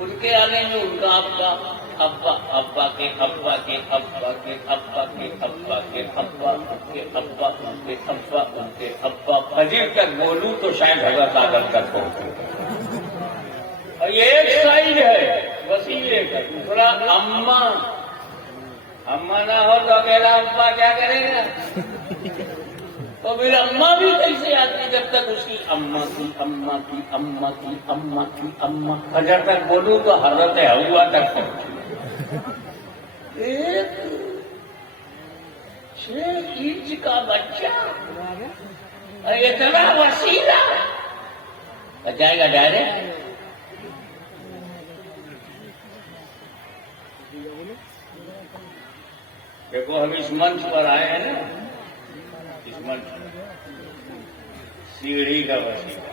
उनके आने में उनका अब्बा, अब्बा अब्बा के अब्बा के अब्बा के अब्बा के अब्बा के अब्बा, उनके अब्बा, उनके अब्बा, उनके अब्बा। फजीर तक बोलूं तो शायद हजरत आदम तक पहुंचूं। और ये एक साइड है वसीले का, दूसरा अम्मा। अम्मा ना हो तो अकेला अब्बा क्या करेगा? तो फिर अम्मा भी कैसे आती जब तक उसकी अम्मा की अम्मा की अम्मा की अम्मा की अम्मा फजर तक बोलूं तो हजरत हवा तक पहुंची। एक 6 इंच का बच्चा इतना वसीला जाएगा डायरेक्ट। देखो हम इस मंच पर आए हैं ना, इस मंच सीढ़ी का वसीला।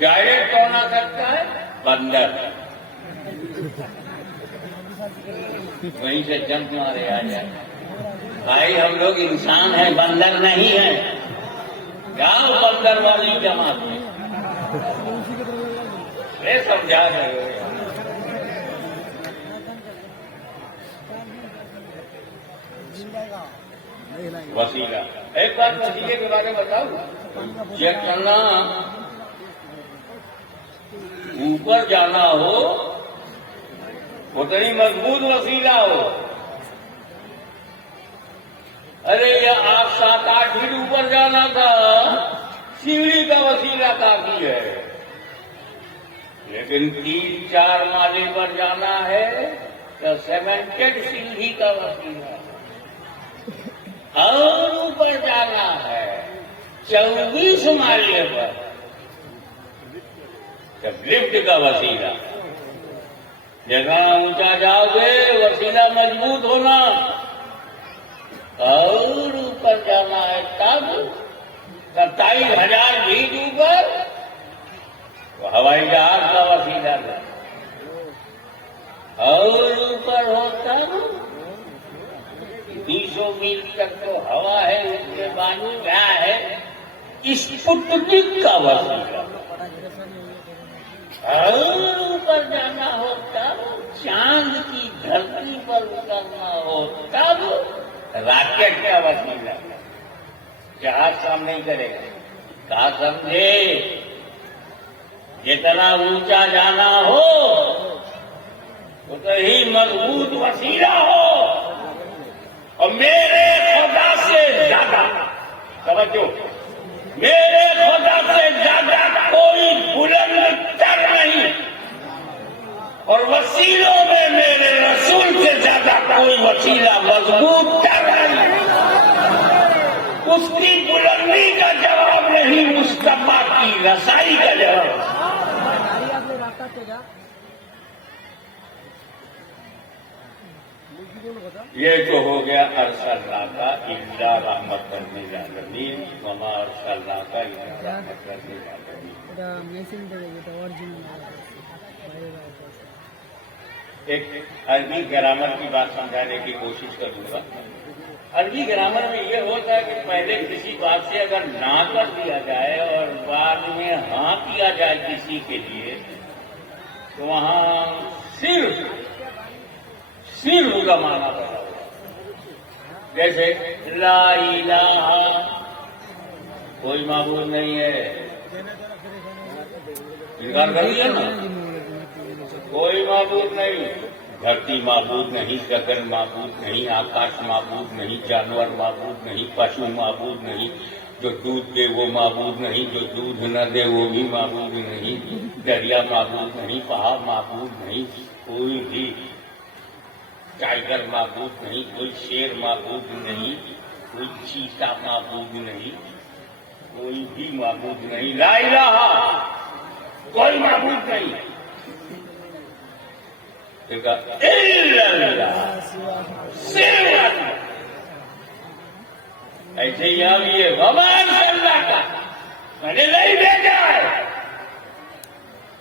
डायरेक्ट कौन आ सकता है? बंदर, वहीं से जंप मारे आ जाए। भाई हम लोग इंसान हैं, बंदर नहीं है। जाओ बंदर वाली जमात में, ये समझा रहे हो। वसीला, एक बात वसीले के बारे में बताऊं। जितना ऊपर जाना हो उतनी मजबूत वसीला हो। अरे ये आप 7-8 फीट ऊपर जाना था, सीढ़ी का वसीला काफी है। लेकिन 3-4 माले पर जाना है तो सीमेंटेड सीढ़ी का वसीला। और ऊपर जाना है 24 माले पर, जब लिफ्ट का वसीला। जगह ऊंचा जाओगे वसीला मजबूत होना, और ऊपर जाना है तब 27,000 फीट ऊपर तो हवाई जहाज का वसीला है। और ऊपर हो तब 200 मील तक तो हवा है, उसके बाद क्या है? स्पुतनिक का वसीला। और ऊपर जाना हो तब, चांद की धरती पर उतरना हो तब रॉकेट का वसीला। जहाज काम नहीं करेगा। कहा समझे? जितना ऊंचा जाना हो उतना ही मजबूत वसीला हो। और मेरे खुदा से ज्यादा, समझो, मेरे खुदा से ज्यादा कोई बुलंद तर नहीं, और वसीलों में मेरे रसूल से ज्यादा कोई वसीला मजबूत तर नहीं। उसकी बुलंदी का जवाब नहीं, मुस्तफा की रसाई का जवाब। ये तो हो गया अरसल्ला का इल्ला रहमतन लिल आलमीन, वमा अरसल्ला का इल्ला रहमतन लिल आलमीन। एक अरबी ग्रामर की बात समझाने की कोशिश करूंगा। अरबी ग्रामर में ये होता है कि पहले किसी बात से अगर ना कर दिया जाए और बाद में हाँ किया जाए किसी के लिए, तो वहां सिर्फ का माना बना हुआ। जैसे ला इलाहा, कोई माबूद नहीं है, इनकार कर दिया ना, कोई माबूद नहीं। धरती माबूद नहीं, गगन माबूद नहीं, आकाश माबूद नहीं, जानवर माबूद नहीं, पशु माबूद नहीं, जो दूध दे वो माबूद नहीं, जो दूध न दे वो भी माबूद नहीं, दरिया माबूद नहीं, पहाड़ माबूद नहीं, कोई भी टाइगर माबूद नहीं, कोई शेर माबूद नहीं, कोई चीता माबूद नहीं, कोई भी माबूद नहीं। ला इलाहा, कोई माबूद नहीं। ऐसे यहां भी है, भगवान अल्लाह का मैंने नहीं भेजा है।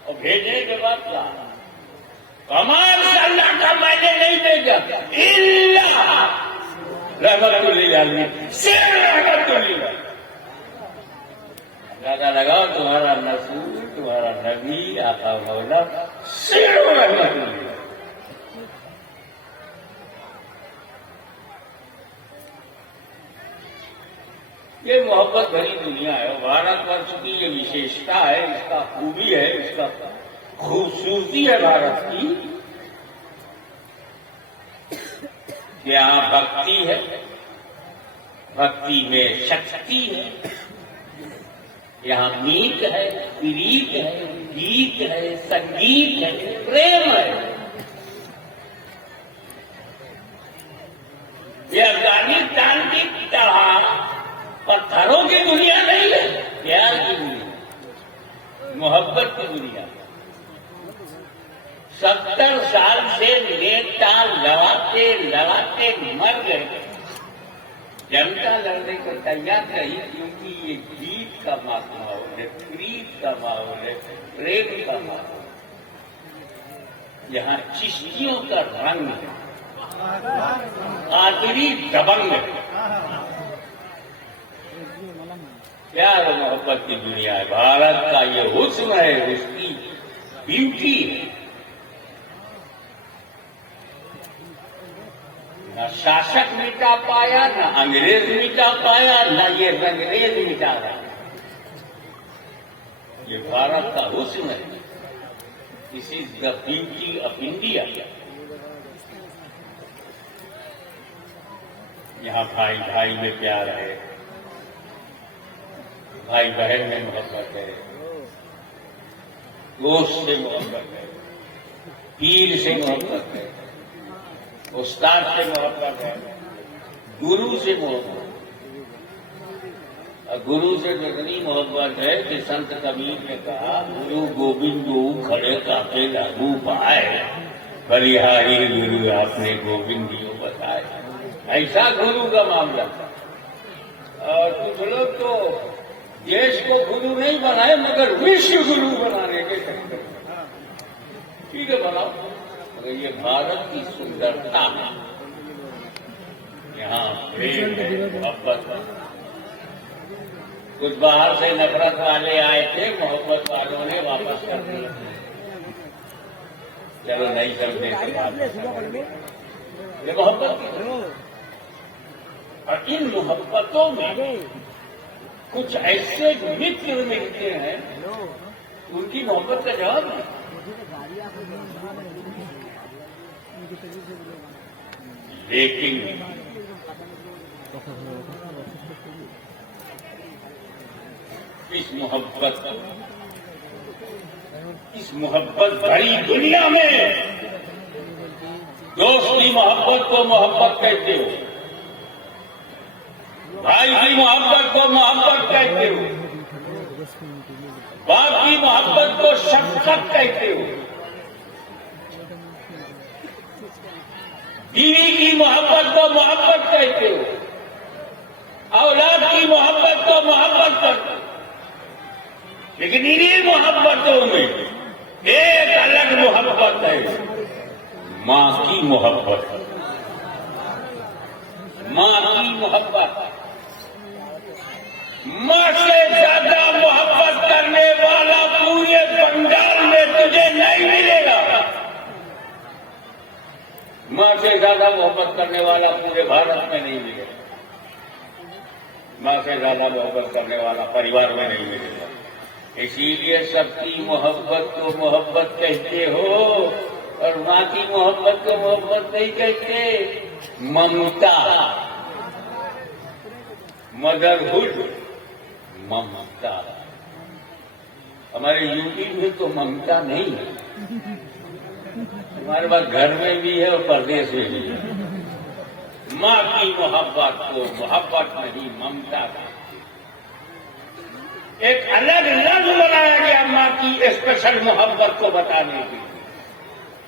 और भेजने के बाद क्या? कमाल अल्लाह का मैंने नहीं भेजा, इल्ला रहमतुल लिल आलमीन, सिर्फ रहमतुल लिल आलमीन। अंदाजा लगाओ, तुम्हारा रसूल, तुम्हारा नबी, आका मौला सिर्फ रहमतुल लिल आलमीन। ये मोहब्बत भरी दुनिया है। भारतवर्ष की ये विशेषता है, इसका खूबी है, इसका खूबसूरती है भारत की। कि यहाँ भक्ति है, भक्ति में शक्ति है, यहाँ मीत है, प्रीत है, गीत है, संगीत है, प्रेम है। ये अफगानिस्तान की तरह पत्थरों की दुनिया नहीं है, प्यार की दुनिया, मोहब्बत की दुनिया। 70 साल से नेता लड़ाते लड़ाते मर गए, जनता लड़ने को तैयार नहीं, क्योंकि ये गीत का माहौल है, प्रीत का माहौल है, प्रेम का माहौल। यहाँ चिश्तियों का रंग है, आदरी दबंग है, प्यार और मोहब्बत की दुनिया है। भारत का ये हुस्न है, उसकी ब्यूटी है। न शासक मिटा पाया, न अंग्रेज मिटा पाया, न ये रंगरेज मिटा रहा। ये भारत का हुस्न है। This is the beauty of India. यहाँ भाई भाई में प्यार है, भाई बहन में मोहब्बत है, दोस्त से मोहब्बत है, पीर से मोहब्बत है, उस्ताद से मोहब्बत है, गुरु से मोहब्बत है। और गुरु से जितनी मोहब्बत है कि संत कबीर ने कहा, गुरु गोविंद खड़े कापे लागू पाए, बलिहारी गुरु आपने गोविंद जी बताए। ऐसा गुरु का मामला था। और कुछ लोग तो देश को गुरु नहीं बनाए, मगर विश्व गुरु बनाने के चक्कर में। ठीक है, बनाओ, मगर ये भारत की सुंदरता है। यहाँ प्रेम है, मोहब्बत है। कुछ बाहर से नफरत वाले आए थे, मोहब्बत वालों ने वापस कर दिया। चलो नहीं करने से बात, ये मोहब्बत की। और इन मोहब्बतों में कुछ ऐसे मित्र मिलते हैं, उनकी मोहब्बत का जवाब नहीं। लेकिन इस मोहब्बत भरी दुनिया में दोस्त की मोहब्बत को मोहब्बत कहते हो, भाई की मोहब्बत को मोहब्बत कहते हो, बाप की मोहब्बत को शफकत कहते हो, बीवी की मोहब्बत को मोहब्बत कहते हो, औलाद की मोहब्बत को मोहब्बत करते हो। लेकिन इन्हीं मोहब्बतों में एक अलग मोहब्बत है, मां की मोहब्बत। मां की मोहब्बत, मां से ज्यादा मोहब्बत करने वाला पूरे बंगाल में तुझे नहीं मिलेगा। मां से ज्यादा मोहब्बत करने वाला पूरे भारत में नहीं मिलेगा। मां से ज्यादा मोहब्बत करने वाला परिवार में नहीं मिलेगा। इसीलिए सबकी मोहब्बत को मोहब्बत कहते हो, और मां की मोहब्बत को मोहब्बत नहीं कहते। ममता, मदरहुड, ममता। हमारे यूपी में तो ममता नहीं है, हमारे पास घर में भी है और प्रदेश में भी है। मां की मोहब्बत को मोहब्बत नहीं, ममता का एक अलग लफ्ज बनाया गया मां की स्पेशल मोहब्बत को बताने के लिए।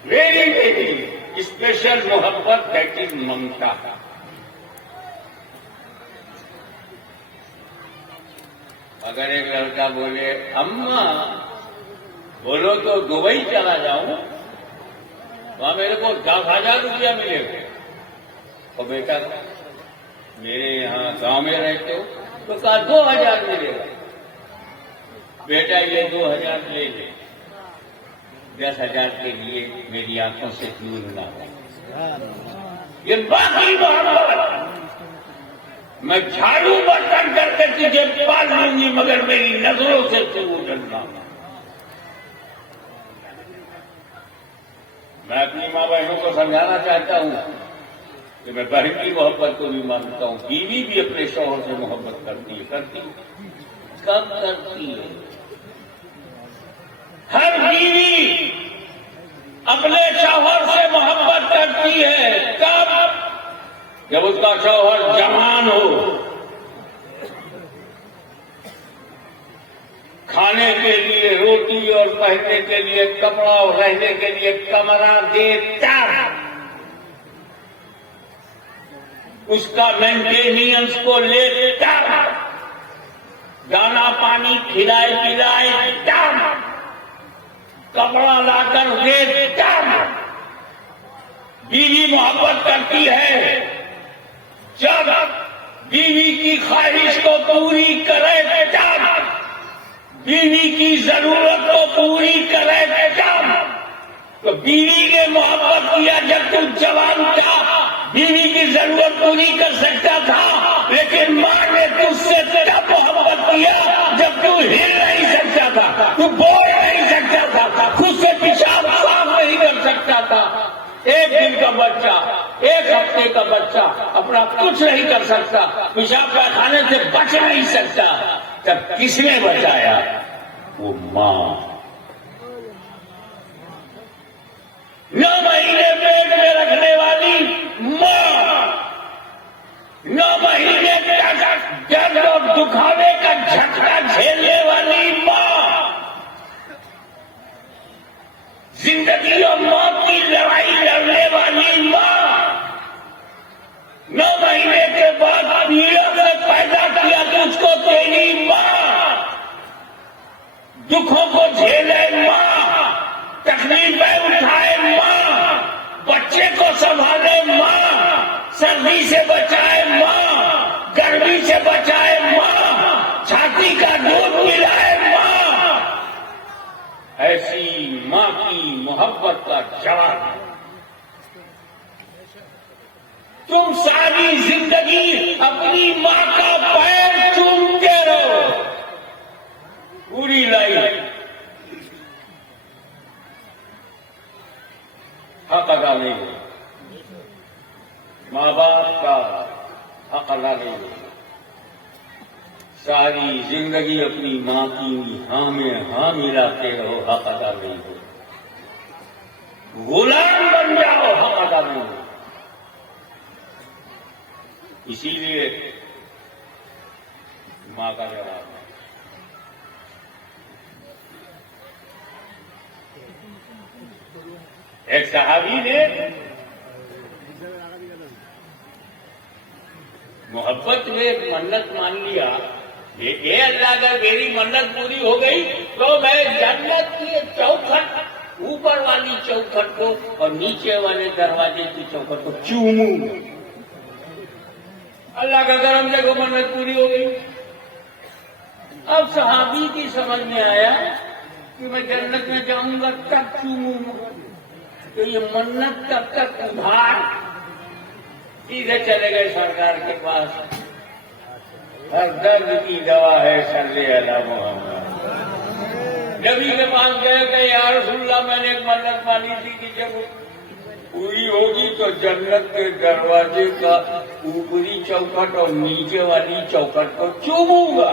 वेरी वेरी स्पेशल मोहब्बत, दैट इज ममता। अगर एक लड़का बोले, अम्मा बोलो तो दुबई चला जाऊं, वहां मेरे को 10,000 रुपया मिलेगा। और बेटा मेरे यहाँ गांव में रहते हो, तो कहा 2,000 मिलेगा। बेटा ये 2,000 ले ले, 10,000 के लिए मेरी आंखों से दूर ना हो। ये बाकी मोहब्बत, मैं झाड़ू बर्तन करके तुझे पाल लूंगी, मगर मेरी नजरों से तू उजलना। मैं अपनी माँ बहनों को समझाना चाहता हूं कि मैं बहन की मोहब्बत को भी मानता हूं, बीवी भी अपने शौहर से मोहब्बत करती है। कब करती है? हर बीवी अपने शौहर से मोहब्बत करती है। कब? जब उसका शौहर जवान हो, खाने के लिए रोटी और पहनने के लिए कपड़ा और रहने के लिए कमरा दे, तब उसका मेंटेनेंस को ले, तब दाना पानी खिलाए पिलाए, तब कपड़ा लाकर दे, तब बीवी मोहब्बत करती है। जब बीवी की ख्वाहिश को पूरी करे, तब बीवी की जरूरत को पूरी करे, तब तो बीवी ने मोहब्बत किया। जब तू जवान था, बीवी की जरूरत पूरी कर सकता था, लेकिन मां ने तुझसे तब मोहब्बत किया जब तू हिल नहीं सकता था, तू बोल नहीं सकता था, खुद से पेशाब साफ नहीं कर सकता था। एक दिन का बच्चा, एक हफ्ते का बच्चा अपना कुछ नहीं कर सकता, पेशाब पैखाने से बच नहीं सकता, तब किसने बचाया? वो मां। 9 महीने पेट में रखने वाली मां, 9 महीने तक दर्द और दुखावे का झटका झेलने वाली मां, जिंदगी और मौत की लड़ाई लड़ने वाली मां, 9 महीने के बाद पीड़ा से पैदा किया तुझको तेरी मां, दुखों को झेले मां, तकलीफें उठाए मां, बच्चे को संभाले मां, सर्दी से बचाए मां, गर्मी से बचाए मां, छाती का दूध पिलाए मां, ऐसी मां की मोहब्बत का जवाब है। तुम सारी जिंदगी अपनी मां का पैर चूमते रहो, पूरी लाइफ हक अदा नहीं हो, माँ बाप का हक अदा नहीं हो। सारी जिंदगी अपनी माँ की हाँ में हाँ मिलाते रहो, हक अदा नहीं हो। गुलाम बन जाओ, हक अदा नहीं हो। इसीलिए माँ का जवाब है। एक सहाबी ने मोहब्बत में एक मन्नत मान लिया, ये अल्लाह अगर मेरी मन्नत पूरी हो गई तो मैं जन्नत की चौखट, ऊपर वाली चौखट को और नीचे वाले दरवाजे की चौखट को चूमूंगा। अल्लाह का करम देखो मन्नत पूरी हो गई। अब सहाबी की समझ में आया कि मैं जन्नत में जाऊंगा तब चूमूंगा, तो ये मन्नत तब तक उधार। सीधे चले गए सरकार के पास। हर दर्द की दवा है सल्ले अला मोहम्मद। नबी के पास गए कि या रसूलल्लाह, मैंने एक मन्नत मानी थी कि जब पूरी होगी तो जन्नत के दरवाजे का ऊपरी चौखट और नीचे वाली चौखट को चूमूंगा।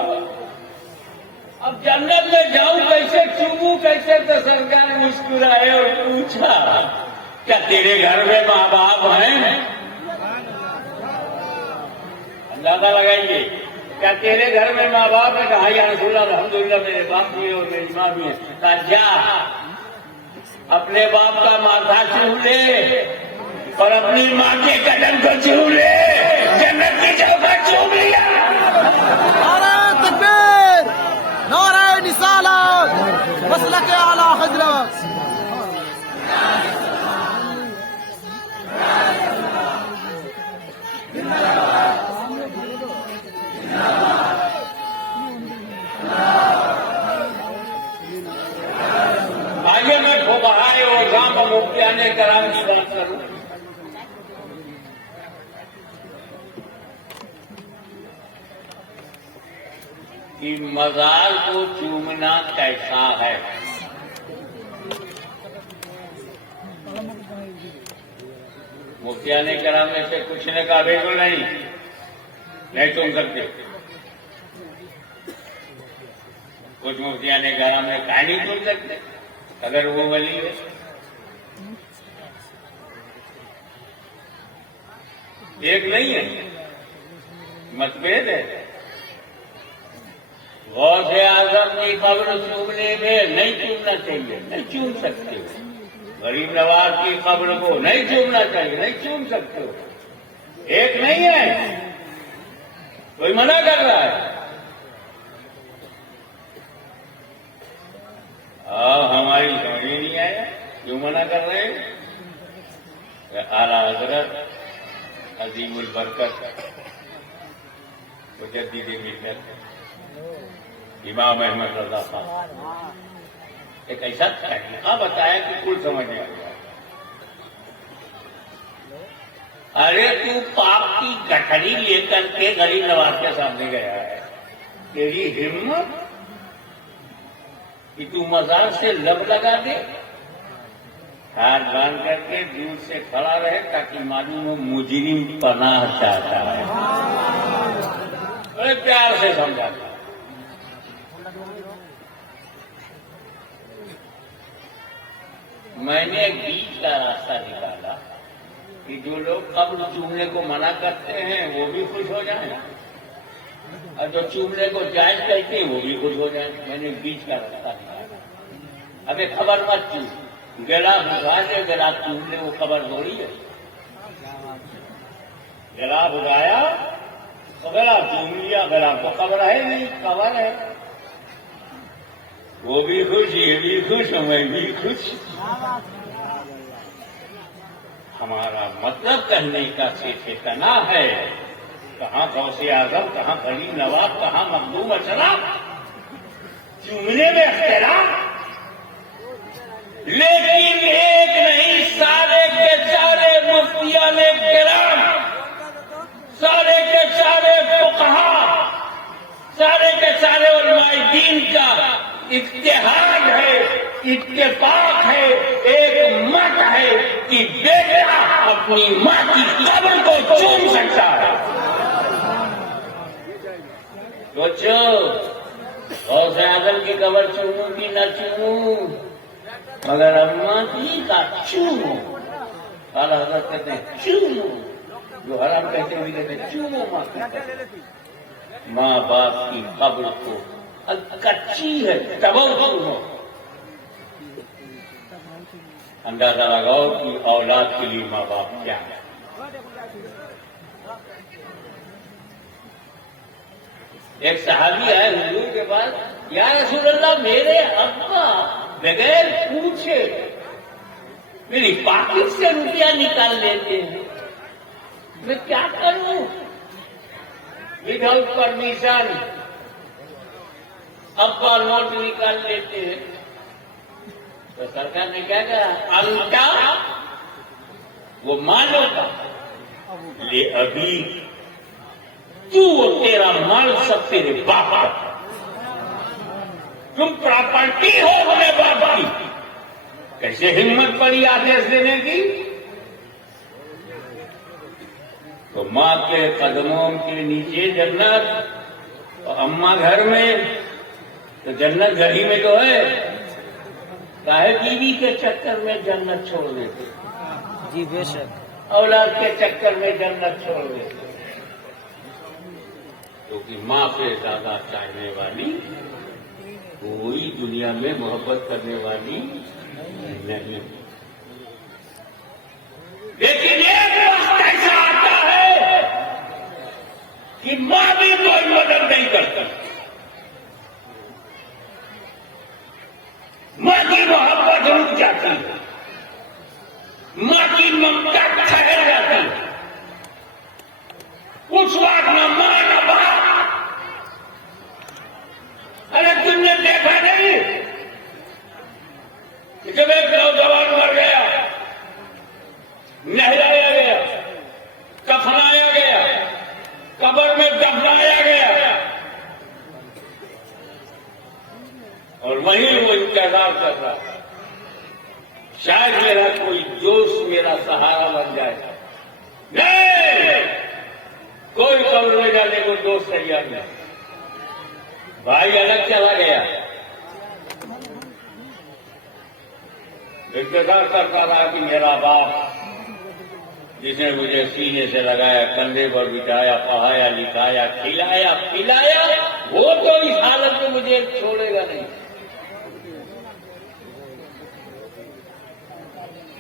अब जन्नत में जाऊं कैसे, चूमू कैसे? तो सरकार मुस्कुराए और पूछा, क्या तेरे घर में माँ बाप हैं? अंदाजा लगाइए, क्या तेरे घर में माँ बाप है? कहा या रसूलल्लाह, अल्हम्दुलिल्लाह मेरे बाप भी है और मेरी माँ भी है। कहा जा अपने बाप का माथा छू ले और अपनी माँ के कदम को छू ले, जन्नत की चौखट चूम लिया। नारे तकबीर, नारे निसालत, मसलक आला हजरत। आगे मैं फुकहाए और जाम मुफ्तियाने कराम की बात करूं। कि मजार को चूमना कैसा है। मुफ्तियाने कराम में से कुछ ने कहा बिल्कुल नहीं सुन सकते। कुछ मुफ्तियाने कराम ने कहा नहीं सुन सकते अगर वो वली है। एक नहीं है, मतभेद है। गौसे आजम की कब्र चूमने में नहीं चूमना चाहिए, नहीं चूम सकते हो। गरीब नवाज की कब्र को नहीं चूमना चाहिए, नहीं चूम सकते हो। एक नहीं है, कोई मना कर रहा है। हमारी समझ ही नहीं आया क्यों मना कर रहे हैं। आला हजरत अजीमुल बरकत मुजद्दिद मिल्लत इमाम अहमद रजा साहब एक ऐसा तरीका बताया कि कुल समझ नहीं आया। अरे तू पाप की गठरी लेकर के गरीब नवाज के सामने गया है, तेरी हिम्मत कि तू मजार से लब लगा दे, हाथ बांध करके दूर से खड़ा रहे ताकि मालूम हो मुजरिम पनाह चाहता है। बड़े प्यार से समझाता। मैंने एक बीच का रास्ता निकाला कि जो लोग कब्र चूमने को मना करते हैं वो भी खुश हो जाए और जो चूमने को जायज कहते हैं वो भी खुश हो जाए। मैंने बीच का रास्ता निकाला। अबे खबर मत चूम, गला भुगा दे, गला चूम ले, वो खबर थोड़ी है। गला भुगाया तो गला चूम लिया, गला को खबर है नहीं, खबर है। वो भी खुश, ये भी खुश, मैं भी खुश। हमारा मतलब कहने का सिर्फ इतना है, कहाँ गौसे आजम, कहाँ गरीब नवाब, कहाँ मखदूम अशरफ, चूमने में इख्तिलाफ। लेकिन एक नहीं, सारे के सारे मुफ्तियाने किराम, सारे के सारे फुकहा, सारे के सारे उलमाए दीन का इत्तेहाद है, इत्तेफाक है, एक मत है कि बेटा अपनी माँ की कब्र को चूम सकता है। सोचो, गौसे आजम की कब्र चूमूं कि न चूमूं, मगर अम्मा की का चूमो। आला हज़रत कहते हैं चूमो, जो हराम कहते हुए कहते हैं चूमो माँ की। माँ बाप की कब्र को कच्ची है तब चूमो। अंदाजा लगाओ कि औलाद के लिए माँ बाप क्या है। एक सहाबी आए हुजूर के पास, या रसूल अल्लाह, मेरे अब्बा बगैर पूछे मेरी पॉकेट से रुपया निकाल लेते हैं, मैं क्या करूं? विदाउट परमिशन अब्बा नोट निकाल लेते हैं। तो सरकार ने क्या कहा, अंटा वो मालो का ले, अभी तू तेरा माल सब तेरे बाप का, तुम प्रॉपर्टी हो अपने बाप की। कैसे हिम्मत पड़ी आदेश देने की? तो माँ के कदमों के नीचे जन्नत, और अम्मा घर में, तो जन्नत घर ही में तो है। काहे बीवी के चक्कर में जन्नत छोड़ देते? जी बेशक। औलाद के चक्कर में जन्नत छोड़ देते, क्योंकि माँ से ज्यादा चाहने वाली कोई दुनिया में मोहब्बत करने वाली नहीं। लेकिन एक वक्त ऐसा आता है कि माँ भी कोई मदद नहीं करती, माँ की मोहब्बत रुक जाती है, माँ की ममता ठहर जाती है। उस वक्त न माँ न बाप। अरे तुमने देखा नहीं कि जब एक नौजवान मर गया, नहलाया गया, कफनाया गया, कब्र में दफनाया गया, और वहीं वो इंतजार कर रहा, शायद मेरा कोई दोस्त मेरा सहारा बन जाए, नहीं, कोई कब्र में जाने को दोस्त तैयार नहीं। भाई अलग चला गया, इंतजार करता था कि मेरा बाप जिसने मुझे सीने से लगाया, कंधे पर बिठाया, पढ़ाया, लिखाया, खिलाया, पिलाया, वो तो इस हालत में मुझे छोड़ेगा नहीं।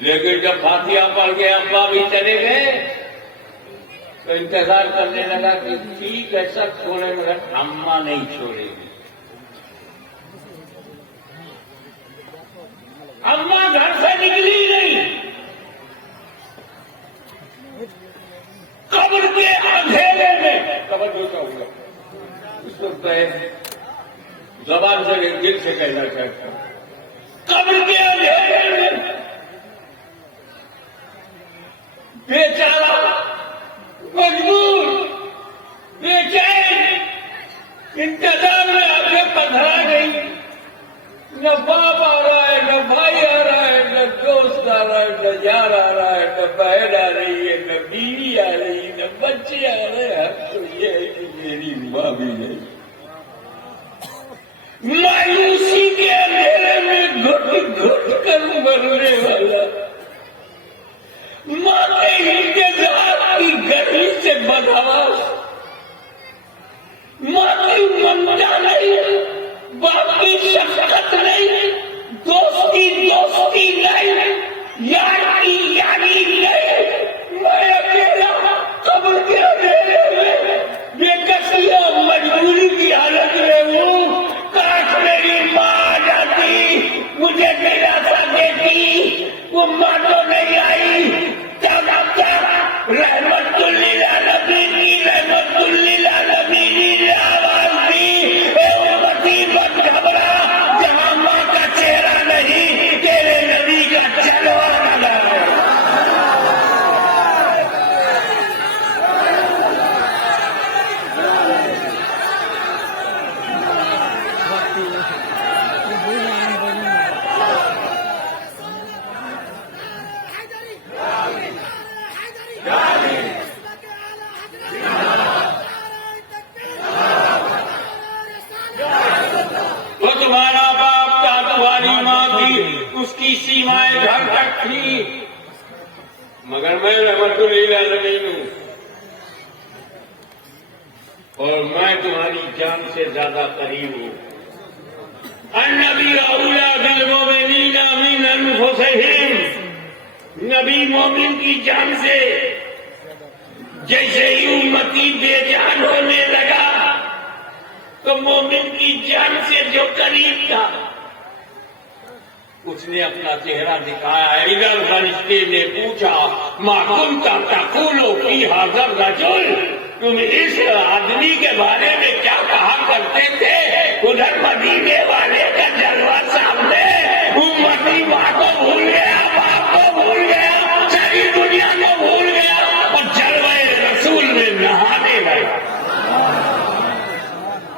लेकिन जब फातिहा पढ़ के अम्मा भी चले गए तो इंतजार करने लगा कि ठीक है सब छोड़े मगर अम्मा नहीं छोड़ेगी। अम्मा घर से निकली नहीं, कब्र के अंधेरे में, कब्र जो क्या हुआ उसको जबान से दिल से कहना चाहता हूं, कब्र के अंधेरे में बेचारा मजबूर बेचैन इंतजार में आगे पधरा गई। न बाप आ रहा है, न भाई आ रहा है, न दोस्त आ रहा है, न यार आ रहा है, न बहन आ रही है, न बीवी आ रही है, न बच्चे आ रहे हैं। तो ये है कि मेरी माँ भी नहीं। मायूसी के अंधेरे में घुट घुट कर मरने वाला, माँ के इंतजार की गर्मी से बदहवास, माँ की ममता नहीं, बाप की शफकत नहीं, दोस्ती नहीं, यार की यारी नहीं। मैं अकेला कब्र के अंधेरे में बेकसिया मजबूरी की हालत में हूँ। काश मेरी माँ आ जाती, मुझे दिलासा देती, वो माँ तो नहीं आई। तब रहमतुल लिल आलमीन की रहमतुल लिल आलमीन ने आवाज दी, ए उम्मती मत घबरा, जहां माँ का चेहरा नहीं तेरे नबी का जलवा लगा है। वो तुम्हारा बाप था, तुम्हारी माँ थी, उसकी सीमाएं घर तक थी, मगर मैं रहमतुल लिल आलमीन हूँ और मैं तुम्हारी जान से ज्यादा करीब हूँ। अन्नबी औला बिल मोमिनीना मिन अनफुसिहिम, नबी मोमिन की जान से जैसे ही उम्मती बेजान होने लगा तो मोमिन की जान से जो करीब था उसने अपना चेहरा दिखाया। इधर फरिश्ते ने पूछा, मा कुंता तक़ूलु फी हाज़ा रजुल, तुम इस आदमी के बारे में क्या कहा करते थे? उधर मदीने वाले का जलवा सामने, उम्मती माँ को भूल गया, बाप को भूल गया, सारी दुनिया को भूल गया और जलवे रसूल में नहाने लगा।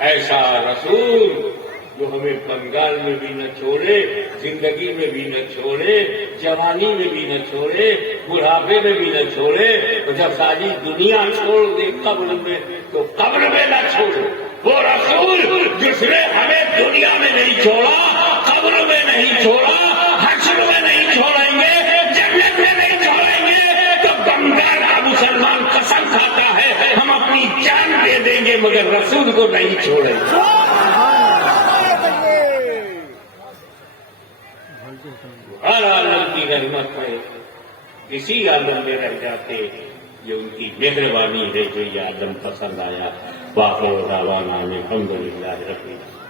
ऐसा रसूल जो हमें बंगाल में भी न छोड़े, जिंदगी में भी न छोड़े, जवानी में भी न छोड़े, बुढ़ापे में भी न छोड़े, और जब सारी दुनिया छोड़ दे कब्र में तो कब्र में न छोड़े। वो रसूल जिसने हमें दुनिया में नहीं छोड़ा, कब्र में नहीं छोड़ा, हश्र में नहीं छोड़ेंगे, जन्नत में नहीं छोड़ेंगे, तो बंगाल का मुसलमान कसम खाता है हम अपनी जान दे देंगे मगर रसूल को नहीं छोड़ेंगे। हर आलम की रहमत है, इसी आलम में रह जाते, ये उनकी मेहरबानी है जो ये आलम पसंद आया। वाक़िअ दावाना अल्हम्दुलिल्लाहि रब्बिल आलमीन।